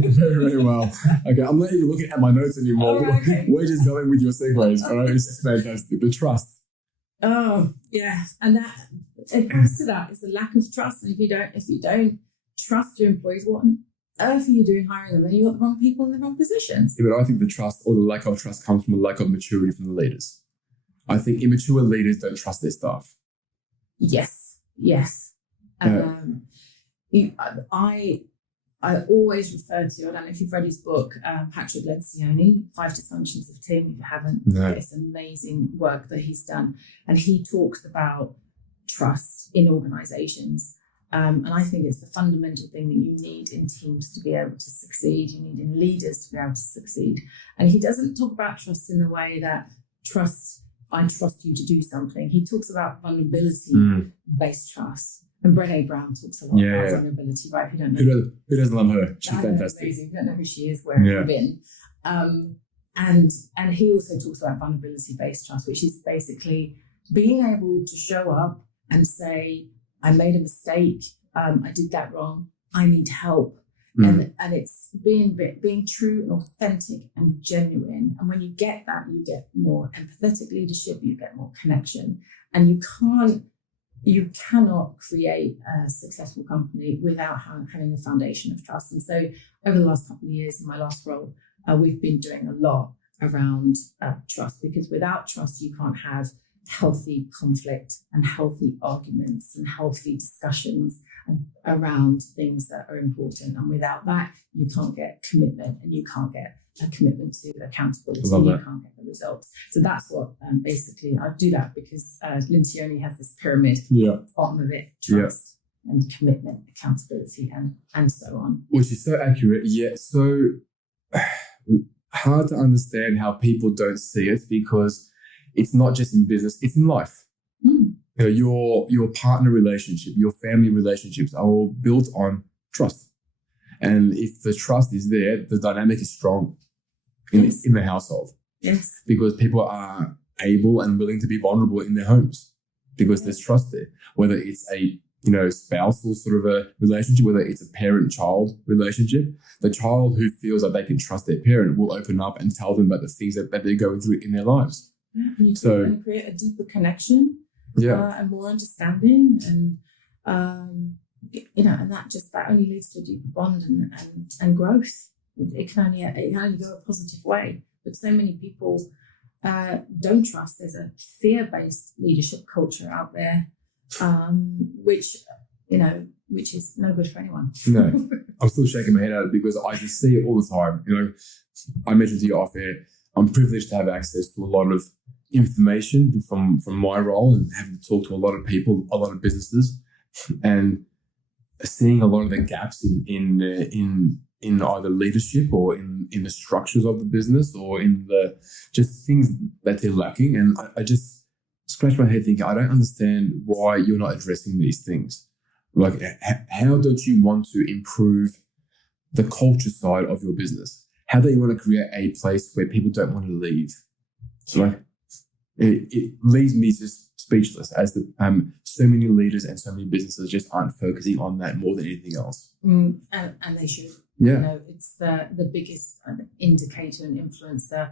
Very, very well. Okay, I'm not even looking at my notes anymore. Oh, okay. We're just going with your segues, all right? This is fantastic. The trust. Oh, yeah. And that, it comes to that, is the lack of trust. And if you don't trust your employees, what on earth are you doing hiring them? Then you've got the wrong people in the wrong positions. Yeah, but I think the trust or the lack of trust comes from a lack of maturity from the leaders. I think immature leaders don't trust their staff. Yes. I always refer to, I don't know if you've read his book, Patrick Lencioni, 5 Dysfunctions of Team. If you haven't, it's amazing work that he's done. And he talks about trust in organizations. And I think it's the fundamental thing that you need in teams to be able to succeed. You need in leaders to be able to succeed. And he doesn't talk about trust in the way that I trust you to do something. He talks about vulnerability-based trust. And Brené Brown talks a lot about vulnerability, right? Who doesn't love her? She's fantastic. Amazing. You don't know who she is, where have you been? And he also talks about vulnerability-based trust, which is basically being able to show up and say, I made a mistake, I did that wrong, I need help. And it's being true and authentic and genuine. And when you get that, you get more empathetic leadership, you get more connection. And you cannot create a successful company without having a foundation of trust. And so over the last couple of years in my last role, we've been doing a lot around trust, because without trust, you can't have healthy conflict and healthy arguments and healthy discussions around things that are important. And without that, you can't get commitment, and you can't get a commitment to accountability. You can't get the results. So that's what basically I do that, because Lencioni has this pyramid. Bottom of it, trust and commitment, accountability, and so on. Which is so accurate, yet so hard to understand how people don't see it, because it's not just in business, it's in life. Your partner relationship, your family relationships are all built on trust. And if the trust is there, the dynamic is strong in the household. Yes. Because people are able and willing to be vulnerable in their homes. because there's trust there. Whether it's a spousal sort of a relationship, whether it's a parent-child relationship, the child who feels that they can trust their parent will open up and tell them about the things that they're going through in their lives. You can create a deeper connection, and more understanding, and and that only leads to a deeper bond and growth. It can only go a positive way. But so many people don't trust. There's a fear-based leadership culture out there, which is no good for anyone. No, I'm still shaking my head at it because I just see it all the time. I mentioned to you off air, I'm privileged to have access to a lot of information from my role and having to talk to a lot of people, a lot of businesses, and seeing a lot of the gaps in either leadership or in the structures of the business or in the just things that they're lacking. And I just scratch my head thinking, I don't understand why you're not addressing these things. Like, how don't you want to improve the culture side of your business? How do you want to create a place where people don't want to leave? So it leaves me just speechless as so many leaders and so many businesses just aren't focusing on that more than anything else. And they should. Yeah. It's the biggest indicator and influencer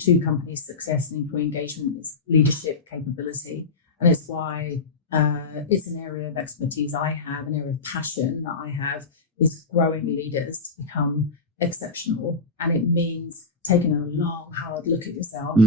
to companies' success and employee engagement is leadership capability. And it's why it's an area of expertise I have, an area of passion that I have, is growing leaders to become exceptional. And it means taking a long, hard look at yourself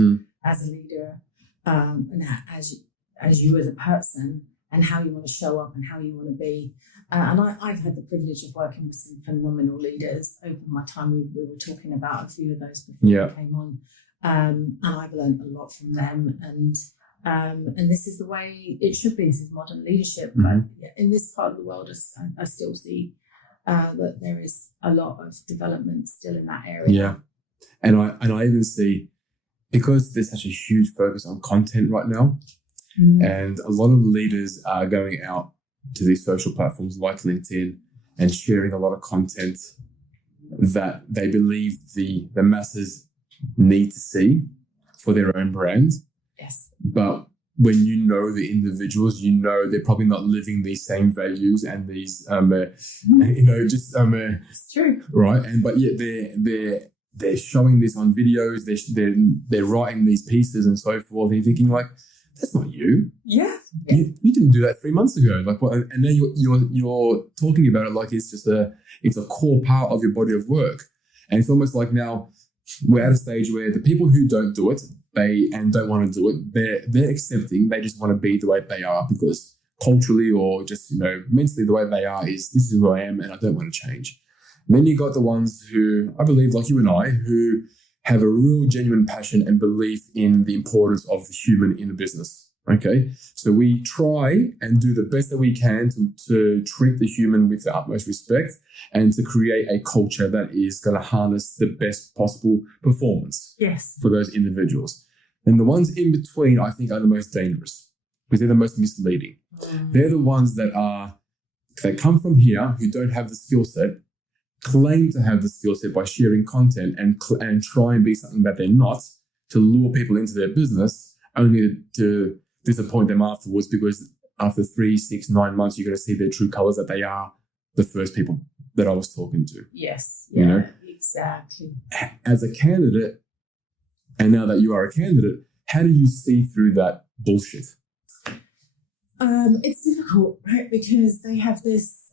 as a leader, and as you as a person, and how you want to show up and how you want to be. And I've had the privilege of working with some phenomenal leaders over my time. We were talking about a few of those before we came on. And I've learned a lot from them. And this is the way it should be. This is modern leadership. But in this part of the world, I still see that there is a lot of development still in that area. Yeah. And I even see, because there's such a huge focus on content right now, and a lot of leaders are going out to these social platforms like LinkedIn and sharing a lot of content that they believe the masses need to see for their own brand. Yes. But when you know the individuals, they're probably not living these same values and these, It's true. Right. But yet they're showing this on videos. They're writing these pieces and so forth. And you're thinking like, that's not you. Yeah. You didn't do that 3 months ago. Like, what? And now you're talking about it like it's just it's a core part of your body of work. And it's almost like now we're at a stage where the people who don't do it, and don't want to do it, they're accepting. They just want to be the way they are because culturally or just mentally the way they are is this is who I am and I don't want to change. And then you got the ones who I believe, like you and I, who have a real genuine passion and belief in the importance of the human in the business. Okay, so we try and do the best that we can to treat the human with the utmost respect and to create a culture that is going to harness the best possible performance for those individuals. And the ones in between, I think, are the most dangerous because they're the most misleading. They're the ones that come from here who don't have the skill set, claim to have the skill set by sharing content and try and be something that they're not, to lure people into their business, only to disappoint them afterwards, because after 3, 6, 9 months, you're going to see their true colors, that they are the first people that I was talking to. Yes. Yeah, exactly. As a candidate, and now that you are a candidate, how do you see through that bullshit? It's difficult, right? Because they have this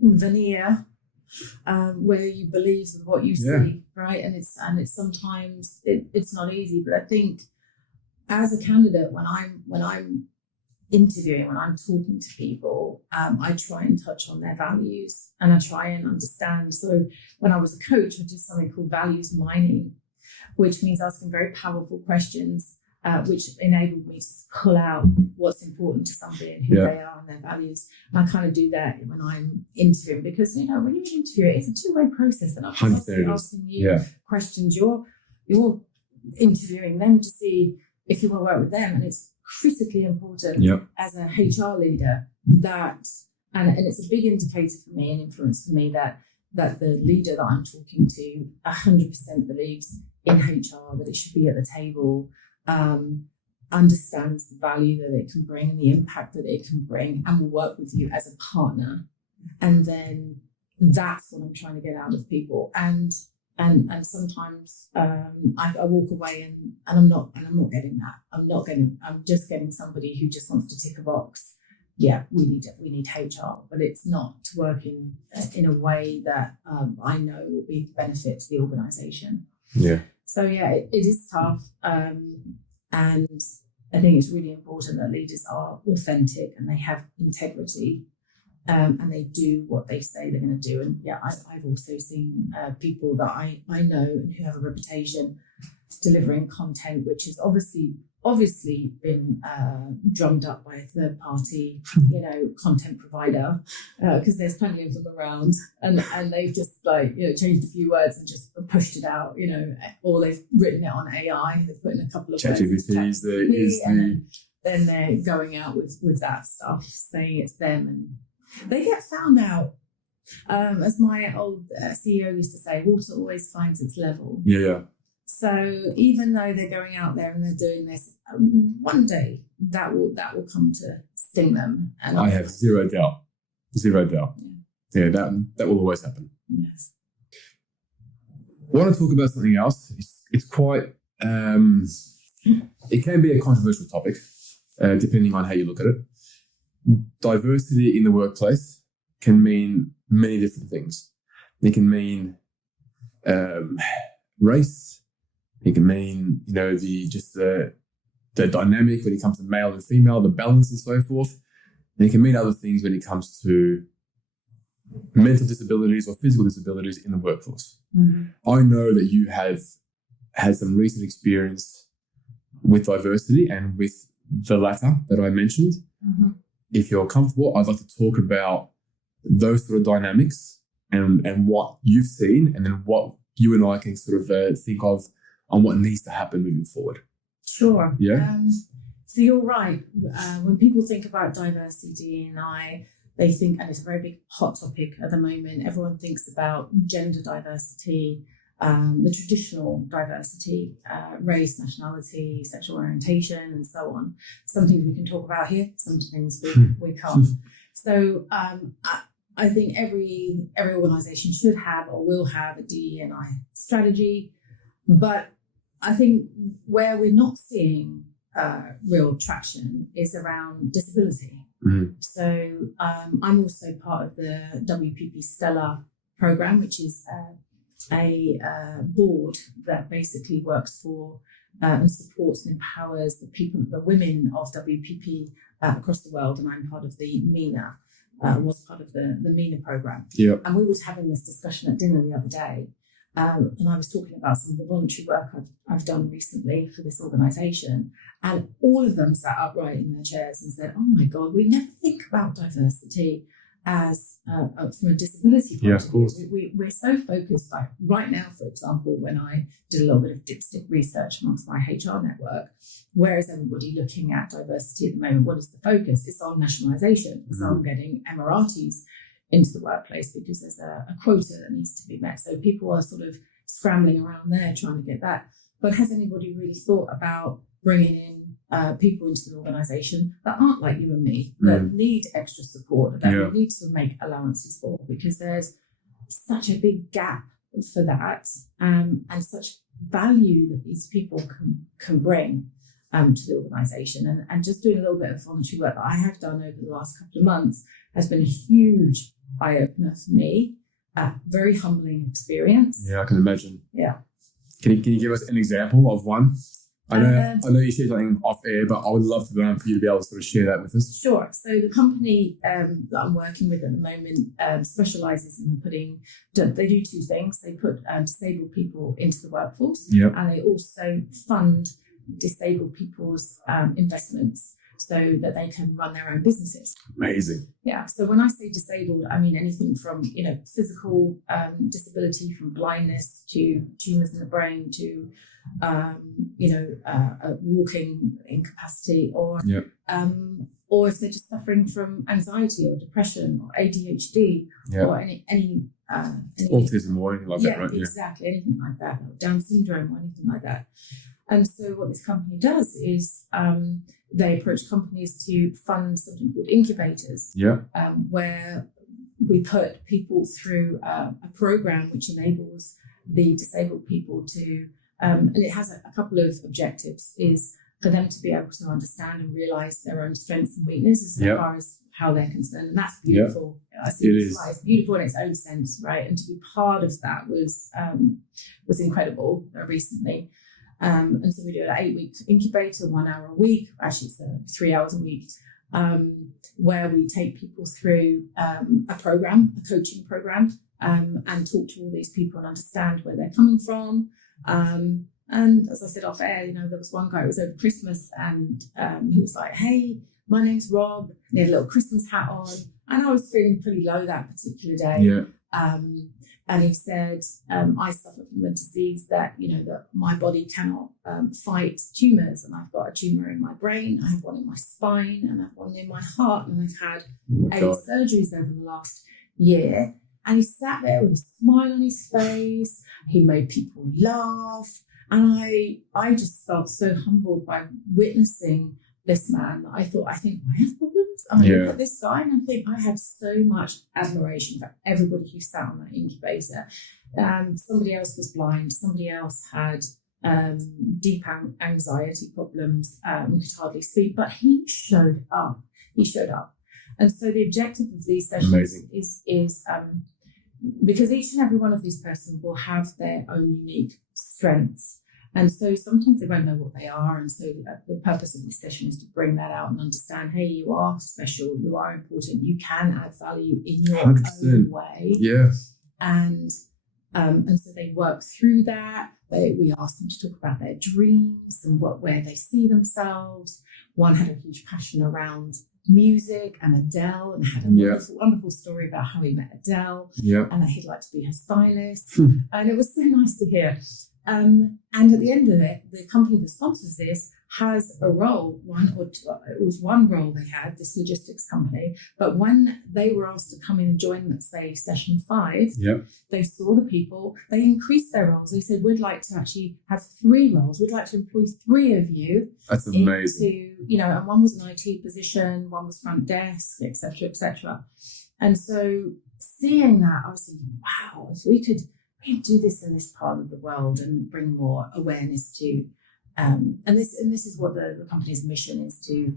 veneer where you believe what you see, right? And it's sometimes it's not easy. But I think as a candidate, when I'm interviewing, when I'm talking to people, I try and touch on their values and I try and understand. So when I was a coach, I did something called values mining, which means asking very powerful questions, which enabled me to pull out what's important to somebody and who they are and their values. And I kind of do that when I'm interviewing, because when you're an interviewer, it's a two-way process. And I'm asking you questions. You're interviewing them to see if you want to work with them, and it's critically important as a HR leader that, and it's a big indicator for me and influence for me that the leader that I'm talking to 100% believes in HR, that it should be at the table, understands the value that it can bring and the impact that it can bring, and will work with you as a partner. And then that's what I'm trying to get out of people. And sometimes I walk away and I'm not getting that. I'm just getting somebody who just wants to tick a box. Yeah, we need HR, but it's not to work in a way that I know will be a benefit to the organisation. Yeah. So yeah, it is tough, and I think it's really important that leaders are authentic and they have integrity, and they do what they say they're going to do. And yeah, I've also seen people that I know and who have a reputation delivering content which has obviously been drummed up by a third party, content provider, because there's plenty of them around, and they've just changed a few words and just pushed it out, or they've written it on AI, they've put in a couple of ChatGPT then they're going out with that stuff, saying it's them, and they get found out. As my old CEO used to say, water always finds its level. Yeah. So even though they're going out there and they're doing this, one day that will come to sting them. And I have zero doubt. Yeah, that will always happen. Yes. I want to talk about something else. It's quite, it can be a controversial topic, depending on how you look at it. Diversity in the workplace can mean many different things. It can mean race. It can mean, the dynamic when it comes to male and female, the balance and so forth. And it can mean other things when it comes to mental disabilities or physical disabilities in the workforce. Mm-hmm. I know that you have had some recent experience with diversity and with the latter that I mentioned. Mm-hmm. If you're comfortable, I'd like to talk about those sort of dynamics and what you've seen, and then what you and I can sort of think of on what needs to happen moving forward. Sure. Yeah. So you're right. When people think about diversity, they think, and it's a very big hot topic at the moment, everyone thinks about gender diversity, the traditional diversity, race, nationality, sexual orientation, and so on. Some things we can talk about here, some things we can't. So I think every organisation should have or will have a DE&I strategy, but I think where we're not seeing real traction is around disability. Mm-hmm. So I'm also part of the WPP Stella program, which is a board that basically works for and supports and empowers the women of WPP across the world. And I'm part of the MENA, was part of the MENA program. Yep. And we were having this discussion at dinner the other day. And I was talking about some of the voluntary work I've done recently for this organisation, and all of them sat upright in their chairs and said, "Oh my God, we never think about diversity as from a disability point of view. We're so focused, like right now, for example, when I did a little bit of dipstick research amongst my HR network, where is everybody looking at diversity at the moment? What is the focus? It's on nationalisation. It's on getting Emiratis into the workplace because there's a quota that needs to be met. So people are sort of scrambling around there trying to get that. But has anybody really thought about bringing in people into the organisation that aren't like you and me, that need extra support, that we need to make allowances for, because there's such a big gap for that, and such value that these people can bring to the organisation. And just doing a little bit of voluntary work that I have done over the last couple of months has been a huge eye-opener for me. Very humbling experience. Yeah, I can imagine. Yeah. Can you give us an example of one? I know you shared something off air, but I would love for you to be able to sort of share that with us. Sure. So the company that I'm working with at the moment specialises in they do two things. They put disabled people into the workforce, and they also fund disabled people's investments so that they can run their own businesses. Amazing. Yeah. So when I say disabled, I mean anything from physical disability, from blindness to tumours in the brain to walking incapacity, or if they're just suffering from anxiety or depression or ADHD or any autism or anything like that, right? Exactly, anything like that, or Down syndrome or anything like that. And so what this company does is they approach companies to fund something called incubators, where we put people through a program which enables the disabled people to, and it has a couple of objectives, is for them to be able to understand and realize their own strengths and weaknesses as far as how they're concerned. And that's beautiful. I see it's beautiful in its own sense, right? And to be part of that was incredible recently. And so we do an 8-week incubator, 1 hour a week, actually it's 3 hours a week, where we take people through a coaching program, and talk to all these people and understand where they're coming from. And as I said off air, there was one guy, it was over Christmas, and he was like, "Hey, my name's Rob." And he had a little Christmas hat on, and I was feeling pretty low that particular day. And he said, "I suffer from a disease that my body cannot fight tumours, and I've got a tumour in my brain, I have one in my spine, and I have one in my heart, and I've had 8 surgeries over the last year." And he sat there with a smile on his face. He made people laugh. And I just felt so humbled by witnessing this man. I think I have problems. I look at this guy and I think I have so much admiration for everybody who sat on that incubator. Somebody else was blind. Somebody else had deep anxiety problems, could hardly speak, but he showed up. And so the objective of these sessions is because each and every one of these persons will have their own unique strengths. And so sometimes they won't know what they are. And so the purpose of this session is to bring that out and understand, hey, you are special, you are important, you can add value in your 100%. Own way. Yeah. And so they work through that. We ask them to talk about their dreams and where they see themselves. One had a huge passion around music and Adele, and had a wonderful story about how he met Adele, and that he'd like to be her stylist. And it was so nice to hear. And at the end of it, the company that sponsors this has a role, it was one role they had, this logistics company, but when they were asked to come in and join, let's say, session 5, they saw the people, they increased their roles. They said, we'd like to actually have 3 roles. We'd like to employ 3 of you. That's amazing. And one was an IT position, one was front desk, et cetera. And so seeing that, I was thinking, wow, if we could do this in this part of the world and bring more awareness to, and this is what the company's mission is, to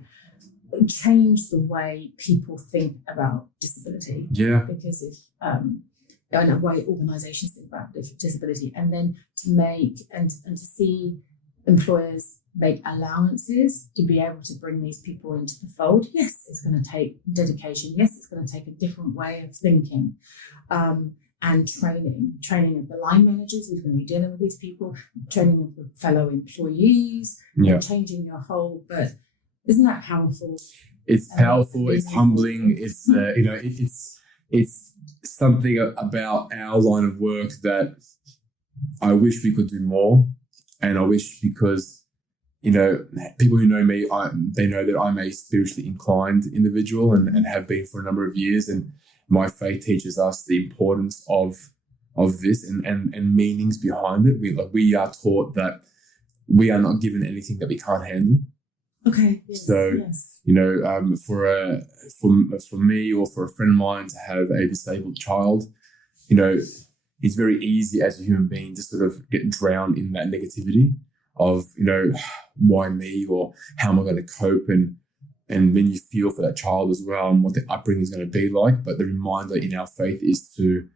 change the way people think about disability. Because if I know why organisations think about disability, and then to make and to see employers make allowances to be able to bring these people into the fold. Yes, it's going to take dedication. Yes, it's going to take a different way of thinking. And training of the line managers who's going to be dealing with these people, training of the fellow employees, changing your whole. But isn't that powerful? It's powerful. It's humbling. It's it's something about our line of work that I wish we could do more, and I wish, because people who know me, they know that I'm a spiritually inclined individual and have been for a number of years, and my faith teaches us the importance of this and meanings behind it. We are taught that we are not given anything that we can't handle. Okay. Yes, so, for me or for a friend of mine to have a disabled child, it's very easy as a human being to sort of get drowned in that negativity of, why me, or how am I going to cope, and then you feel for that child as well and what the upbringing is going to be like. But the reminder in our faith is to,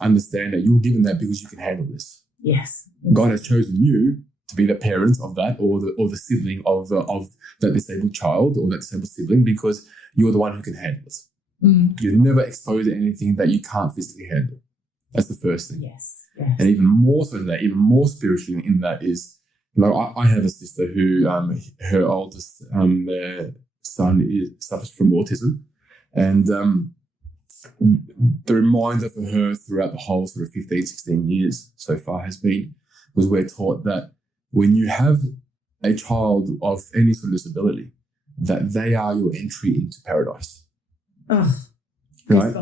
understand that you're given that because you can handle this. Yes. God has chosen you to be the parent of that, or the sibling of that disabled child or that disabled sibling, because you're the one who can handle it. You're never exposed to anything that you can't physically handle. That's the first thing. Yes. And even more so than that, even more spiritually in that is, I have a sister who, her oldest son suffers from autism, and the reminder for her throughout the whole sort of 15, 16 years so far was we're taught that when you have a child of any sort of disability, that they are your entry into paradise. Oh, right?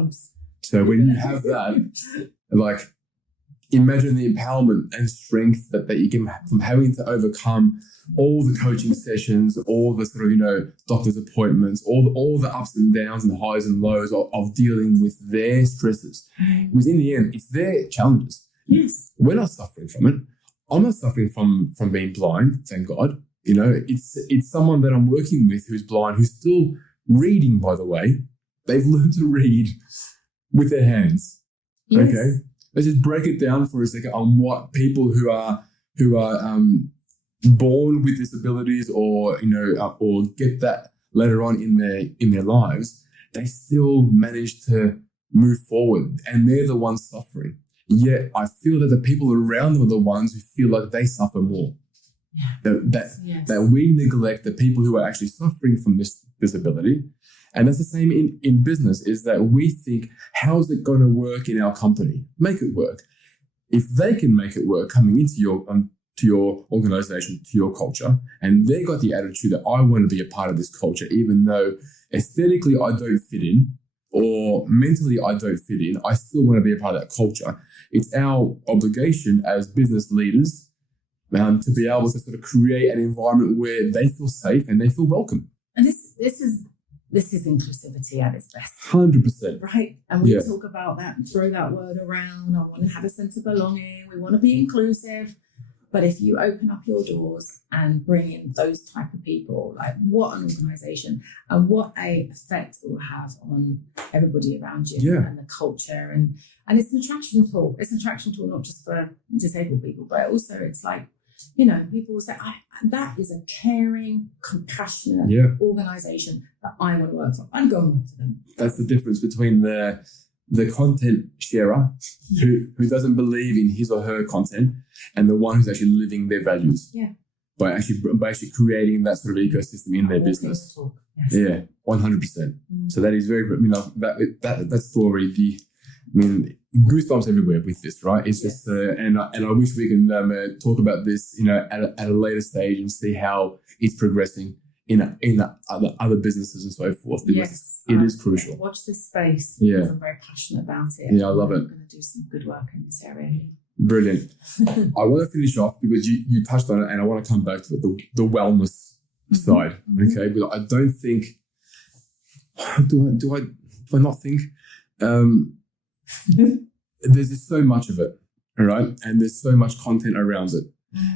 So when you have that, imagine the empowerment and strength that you get from having to overcome all the coaching sessions, all the sort of, doctor's appointments, all the ups and downs and highs and lows of dealing with their stresses. Because in the end, it's their challenges. Yes. We're not suffering from it. I'm not suffering from being blind, thank God. It's someone that I'm working with who's blind, who's still reading, by the way. They've learned to read with their hands. Yes. Okay? Let's just break it down for a second on what people who are born with disabilities or get that later on in their lives, they still manage to move forward, and they're the ones suffering. Yet I feel that the people around them are the ones who feel like they suffer more. Yeah. That we neglect the people who are actually suffering from this disability. And that's the same in business, is that we think, how's it going to work in our company? Make it work. If they can make it work coming into your organization, to your culture, and they got the attitude that I want to be a part of this culture, even though aesthetically I don't fit in or mentally I don't fit in, I still want to be a part of that culture. It's our obligation as business leaders to be able to sort of create an environment where they feel safe and they feel welcome. And this is inclusivity at its best. 100%. Right? And we talk about that and throw that word around. I want to have a sense of belonging. We want to be inclusive. But if you open up your doors and bring in those type of people, like what an organization and what a effect it will have on everybody around you and the culture. And it's an attraction tool. It's an attraction tool not just for disabled people, but also it's like, people will say, that is a caring, compassionate organization that I want to work for. I'm going to work for them. That's the difference between the content sharer who doesn't believe in his or her content and the one who's actually living their values. Yeah. By actually creating that sort of ecosystem in their business. Yes. Yeah, 100%. So that is very, that story, goosebumps everywhere with this, right? It's just, and I wish we can talk about this, at a later stage and see how it's progressing in other businesses and so forth, because it is crucial. Watch this space. Yeah. I'm very passionate about it. Yeah, I love it. I'm going to do some good work in this area. Brilliant. I want to finish off because you touched on it, and I want to come back to it, the wellness side. Okay, but I don't think. Do I not think? There's just so much of it, all right, and there's so much content around it,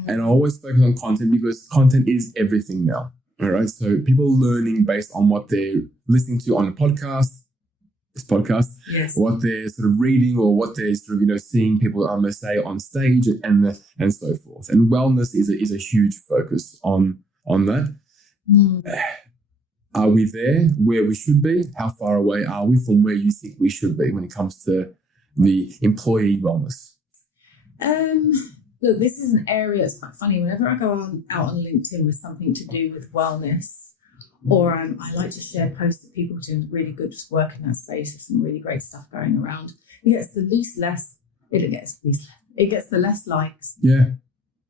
and I always focus on content because content is everything now. All right, so people learning based on what they're listening to on a podcast. This podcast, what they're sort of reading or what they're sort of seeing people say on stage and so forth. And wellness is a huge focus on that. Are we there where we should be? How far away are we from where you think we should be when it comes to the employee wellness? Look, this is an area that's quite funny. Whenever I go out on LinkedIn with something to do with wellness, or I like to share posts of people doing really good work in that space. There's some really great stuff going around. It gets the less likes. Yeah.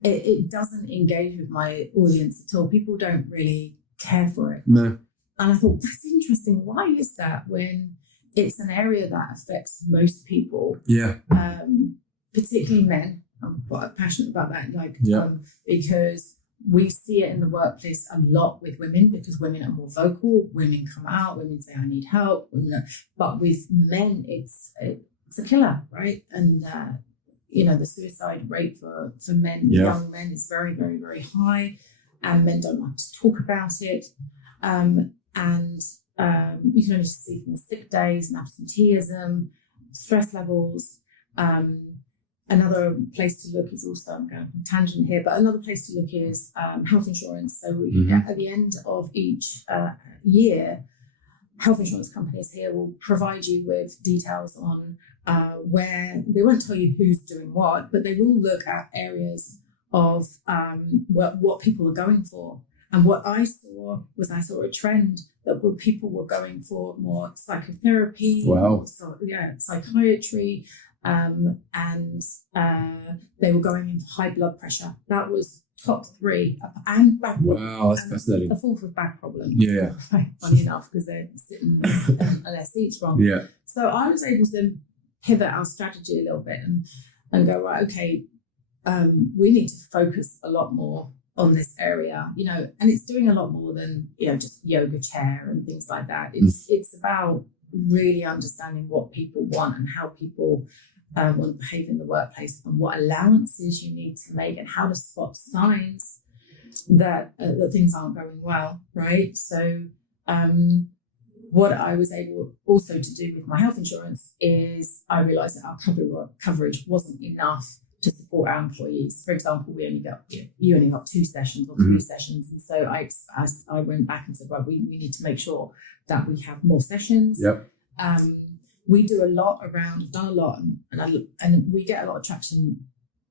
It doesn't engage with my audience at all. People don't really care for it. No. And I thought, that's interesting. Why is that when it's an area that affects most people? Yeah. Particularly men. I'm quite passionate about that. Because we see it in the workplace a lot with women, because women are more vocal. Women come out. Women say, "I need help." But with men, it's a killer, right? And the suicide rate for men, young men, is very, very, very high, and men don't like to talk about it. And you can only see from the sick days and absenteeism, stress levels. Another place to look is also, I'm going on a tangent here, but another place to look is health insurance. So at the end of each year, health insurance companies here will provide you with details on where they won't tell you who's doing what, but they will look at areas of what people are going for. And what I saw a trend that people were going for more psychotherapy, psychiatry, and they were going in for high blood pressure. That was top 3, and back. Wow, that's fascinating. The 4th was back problem. Yeah. Funny enough, because they're sitting on their seats wrong. Yeah. So I was able to pivot our strategy a little bit, and go, right, okay, we need to focus a lot more on this area, and it's doing a lot more than, just yoga chair and things like that. It's about really understanding what people want and how people want to behave in the workplace, and what allowances you need to make, and how to spot signs that things aren't going well, right? So what I was able also to do with my health insurance is I realised that our coverage wasn't enough to support our employees. For example, you only got 2 sessions or 3 sessions, and so I went back and said, right, we need to make sure that we have more sessions. Yep. We do a lot around, I've done a lot, and we get a lot of traction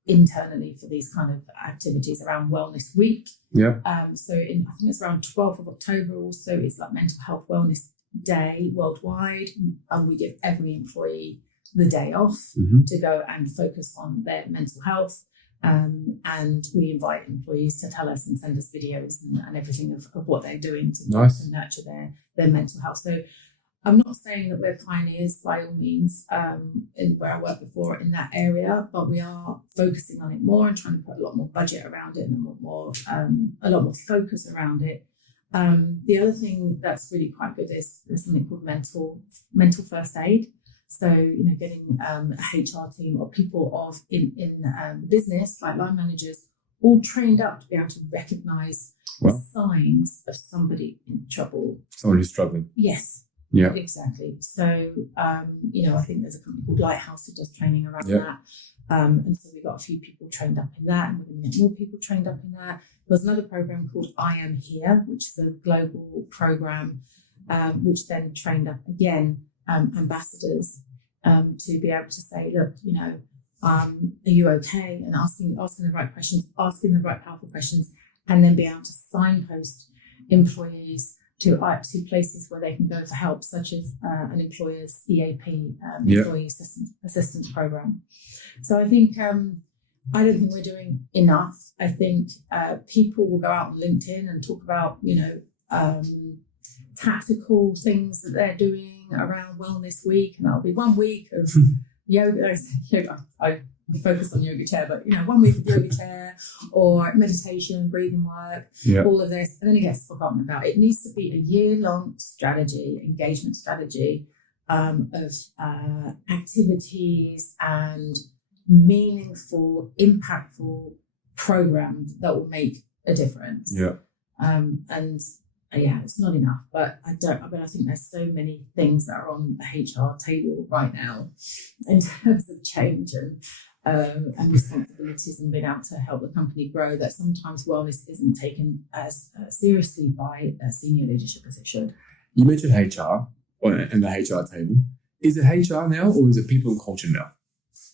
internally for these kind of activities around Wellness Week. Yeah. So I think it's around 12th of October also, it's like Mental Health Wellness Day worldwide, and we give every employee the day off to go and focus on their mental health. And we invite employees to tell us and send us videos and everything of what they're doing to nurture their mental health. So I'm not saying that we're pioneers by all means in where I worked before in that area, but we are focusing on it more and trying to put a lot more budget around it and a lot more focus around it. The other thing that's really quite good is there's something called mental first aid. So, getting a HR team or people in the business, like line managers, all trained up to be able to recognise signs of somebody in trouble. Someone who's struggling. Yes. Yeah. Exactly. So, I think there's a company called Lighthouse that does training around that. And so we got a few people trained up in that, and we're going to get more people trained up in that. There's another program called I Am Here, which is a global program, which then trained up again ambassadors to be able to say, look, are you okay? And asking the right questions, asking the right powerful questions, and then be able to signpost employees to places where they can go for help, such as an employer's EAP, employee assistance program. So I think I don't think we're doing enough. I think people will go out on LinkedIn and talk about tactical things that they're doing around Wellness Week, and that'll be 1 week of yoga. I focus on yoga chair, but 1 week of yoga chair or meditation, breathing work, all of this, and then it gets forgotten about. It needs to be a year-long strategy, engagement strategy of activities and meaningful, impactful programs that will make a difference. It's not enough, but I think there's so many things that are on the HR table right now in terms of change and responsibilities and being able to help the company grow, that sometimes wellness isn't taken as seriously by senior leadership as it should. You mentioned HR and the HR table. Is it HR now, or is it people and culture now?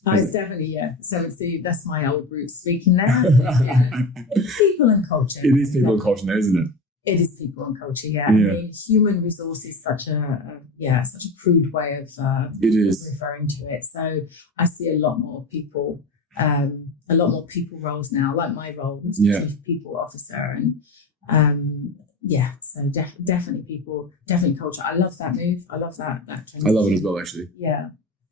It's definitely, So that's my old roots speaking there. It's people and culture. It is people and culture now, isn't it? It is people and culture, I mean, human resource is such a crude way of referring to it. So I see a lot more people roles now, like my role as Chief People Officer, and so definitely people, definitely culture. I love that move. I love that trend. I love it as well, actually. Yeah.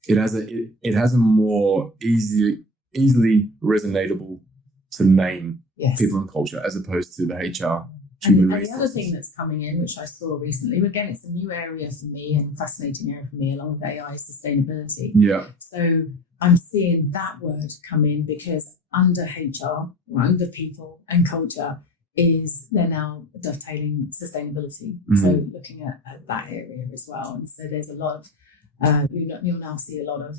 It has a more easily resonatable to name people and culture as opposed to the HR. And the other thing that's coming in, which I saw recently, again, it's a new area for me and fascinating area for me, along with AI, sustainability. Yeah. So I'm seeing that word come in because under HR, or under people and culture, they're now dovetailing sustainability. So looking at that area as well. And so there's a lot of, you'll now see a lot of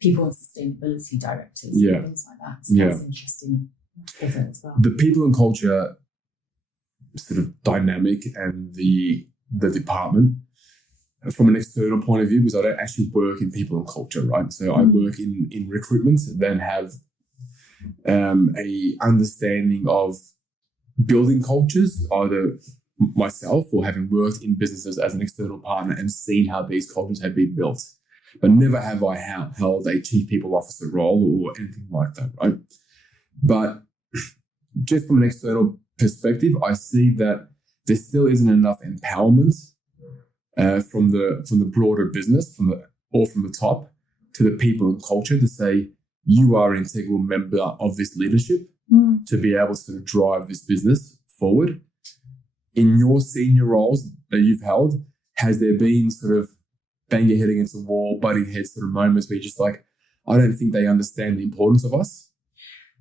people and sustainability directors and things like that. So that's interesting as well. The people and culture sort of dynamic and the department from an external point of view, because I don't actually work in people and culture, right? So I work in recruitment, then have a understanding of building cultures, either myself or having worked in businesses as an external partner and seen how these cultures have been built. But never have I held a chief people officer role or anything like that, right? But just from an external perspective, I see that there still isn't enough empowerment from the broader business, from the top to the people and culture to say, you are an integral member of this leadership to be able to drive this business forward. In your senior roles that you've held, has there been sort of bang your head against the wall, butting heads sort of moments where you're just like, I don't think they understand the importance of us?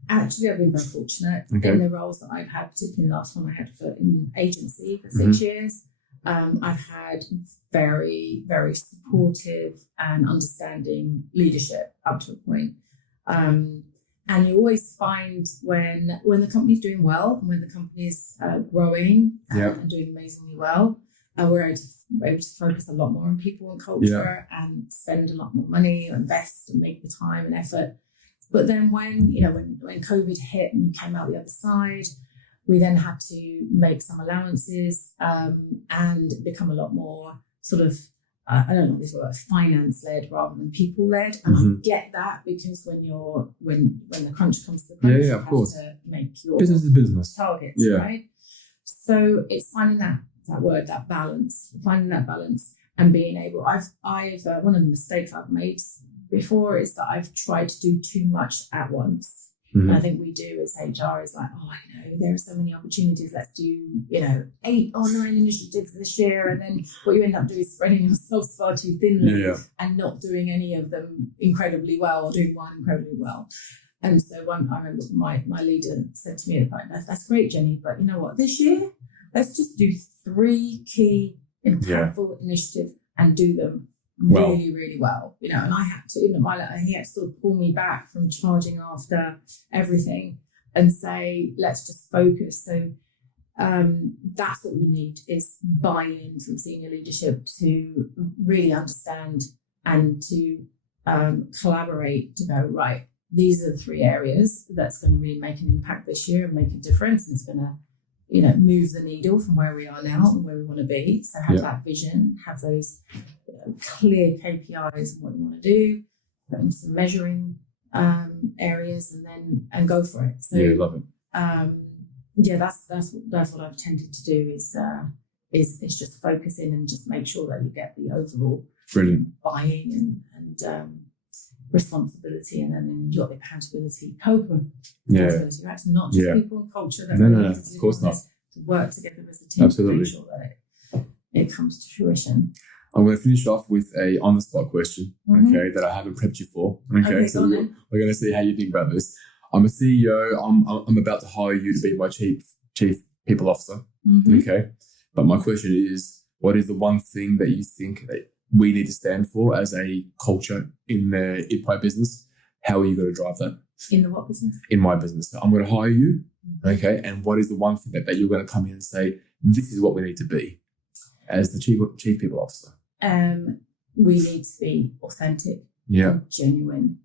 Actually, I've been very fortunate in the roles that I've had, particularly the last one I had in agency for 6 years. I've had very, very supportive and understanding leadership up to a point. And you always find when the company's doing well, and when the company's growing and doing amazingly well, we're able to focus a lot more on people and culture and spend a lot more money, invest and make the time and effort. But then when COVID hit and you came out the other side, we then had to make some allowances and become a lot more sort of, I don't know this word, finance-led rather than people-led. And I get that, because when the crunch comes to the crunch, you have to make your business is business targets, right? So it's finding that balance and being able, I've one of the mistakes I've made before is that I've tried to do too much at once. And I think we do as HR is like, there are so many opportunities. Let's do, 8 or 9 initiatives this year. And then what you end up doing is spreading yourself far too thinly and not doing any of them incredibly well, or doing one incredibly well. And so I remember my leader said to me at the point, that's great, Jenny, but you know what, this year, let's just do 3 key impactful initiatives and do them really, really well, and I had to, he had to sort of pull me back from charging after everything and say, let's just focus. So that's what we need, is buy-in from senior leadership to really understand and to collaborate to go, right, these are the 3 areas that's going to really make an impact this year and make a difference. It's going to move the needle from where we are now and where we want to be. So have that vision, have those clear KPIs and what you want to do, put in some measuring areas, and go for it. So love it. That's what I've tended to do is just focus in and just make sure that you get the overall buy-in and responsibility, and then you've got the accountability, accountability. That's not just people and culture. No, of course not. To work together as a team to make sure that it comes to fruition. I'm going to finish off with a on-the-spot question, that I haven't prepped you for. So we're going to see how you think about this. I'm a CEO. I'm about to hire you to be my chief people officer. But my question is, what is the one thing that you think that we need to stand for as a culture in the IPI business? How are you going to drive that? In the what business? In my business. So I'm going to hire you, and what is the one thing that you're going to come in and say, this is what we need to be as the chief people officer? We need to be authentic, genuine,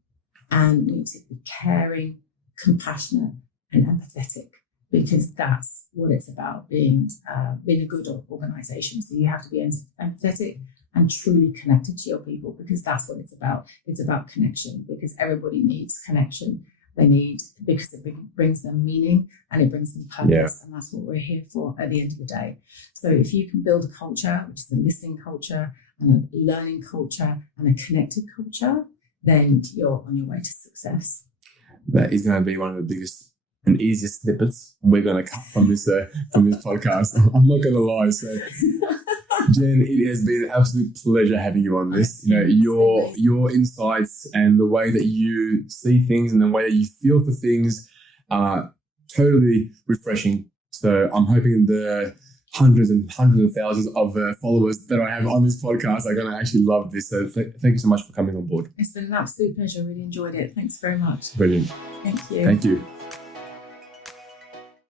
and we need to be caring, compassionate, and empathetic, because that's what it's about, being a good organisation. So you have to be empathetic and truly connected to your people, because that's what it's about. It's about connection, because everybody needs connection. Because it brings them meaning and it brings them purpose, and that's what we're here for at the end of the day. So if you can build a culture, which is a listening culture and a learning culture and a connected culture, then you're on your way to success. That is going to be one of the biggest and easiest snippets we're going to cut from this podcast. I'm not going to lie. So, Jen, it has been an absolute pleasure having you on this. Your insights and the way that you see things and the way that you feel for things are totally refreshing. So I'm hoping the hundreds and thousands of followers that I have on this podcast are going to actually love this. So thank you so much for coming on board. It's been an absolute pleasure. I really enjoyed it. Thanks very much. Brilliant. Thank you. Thank you.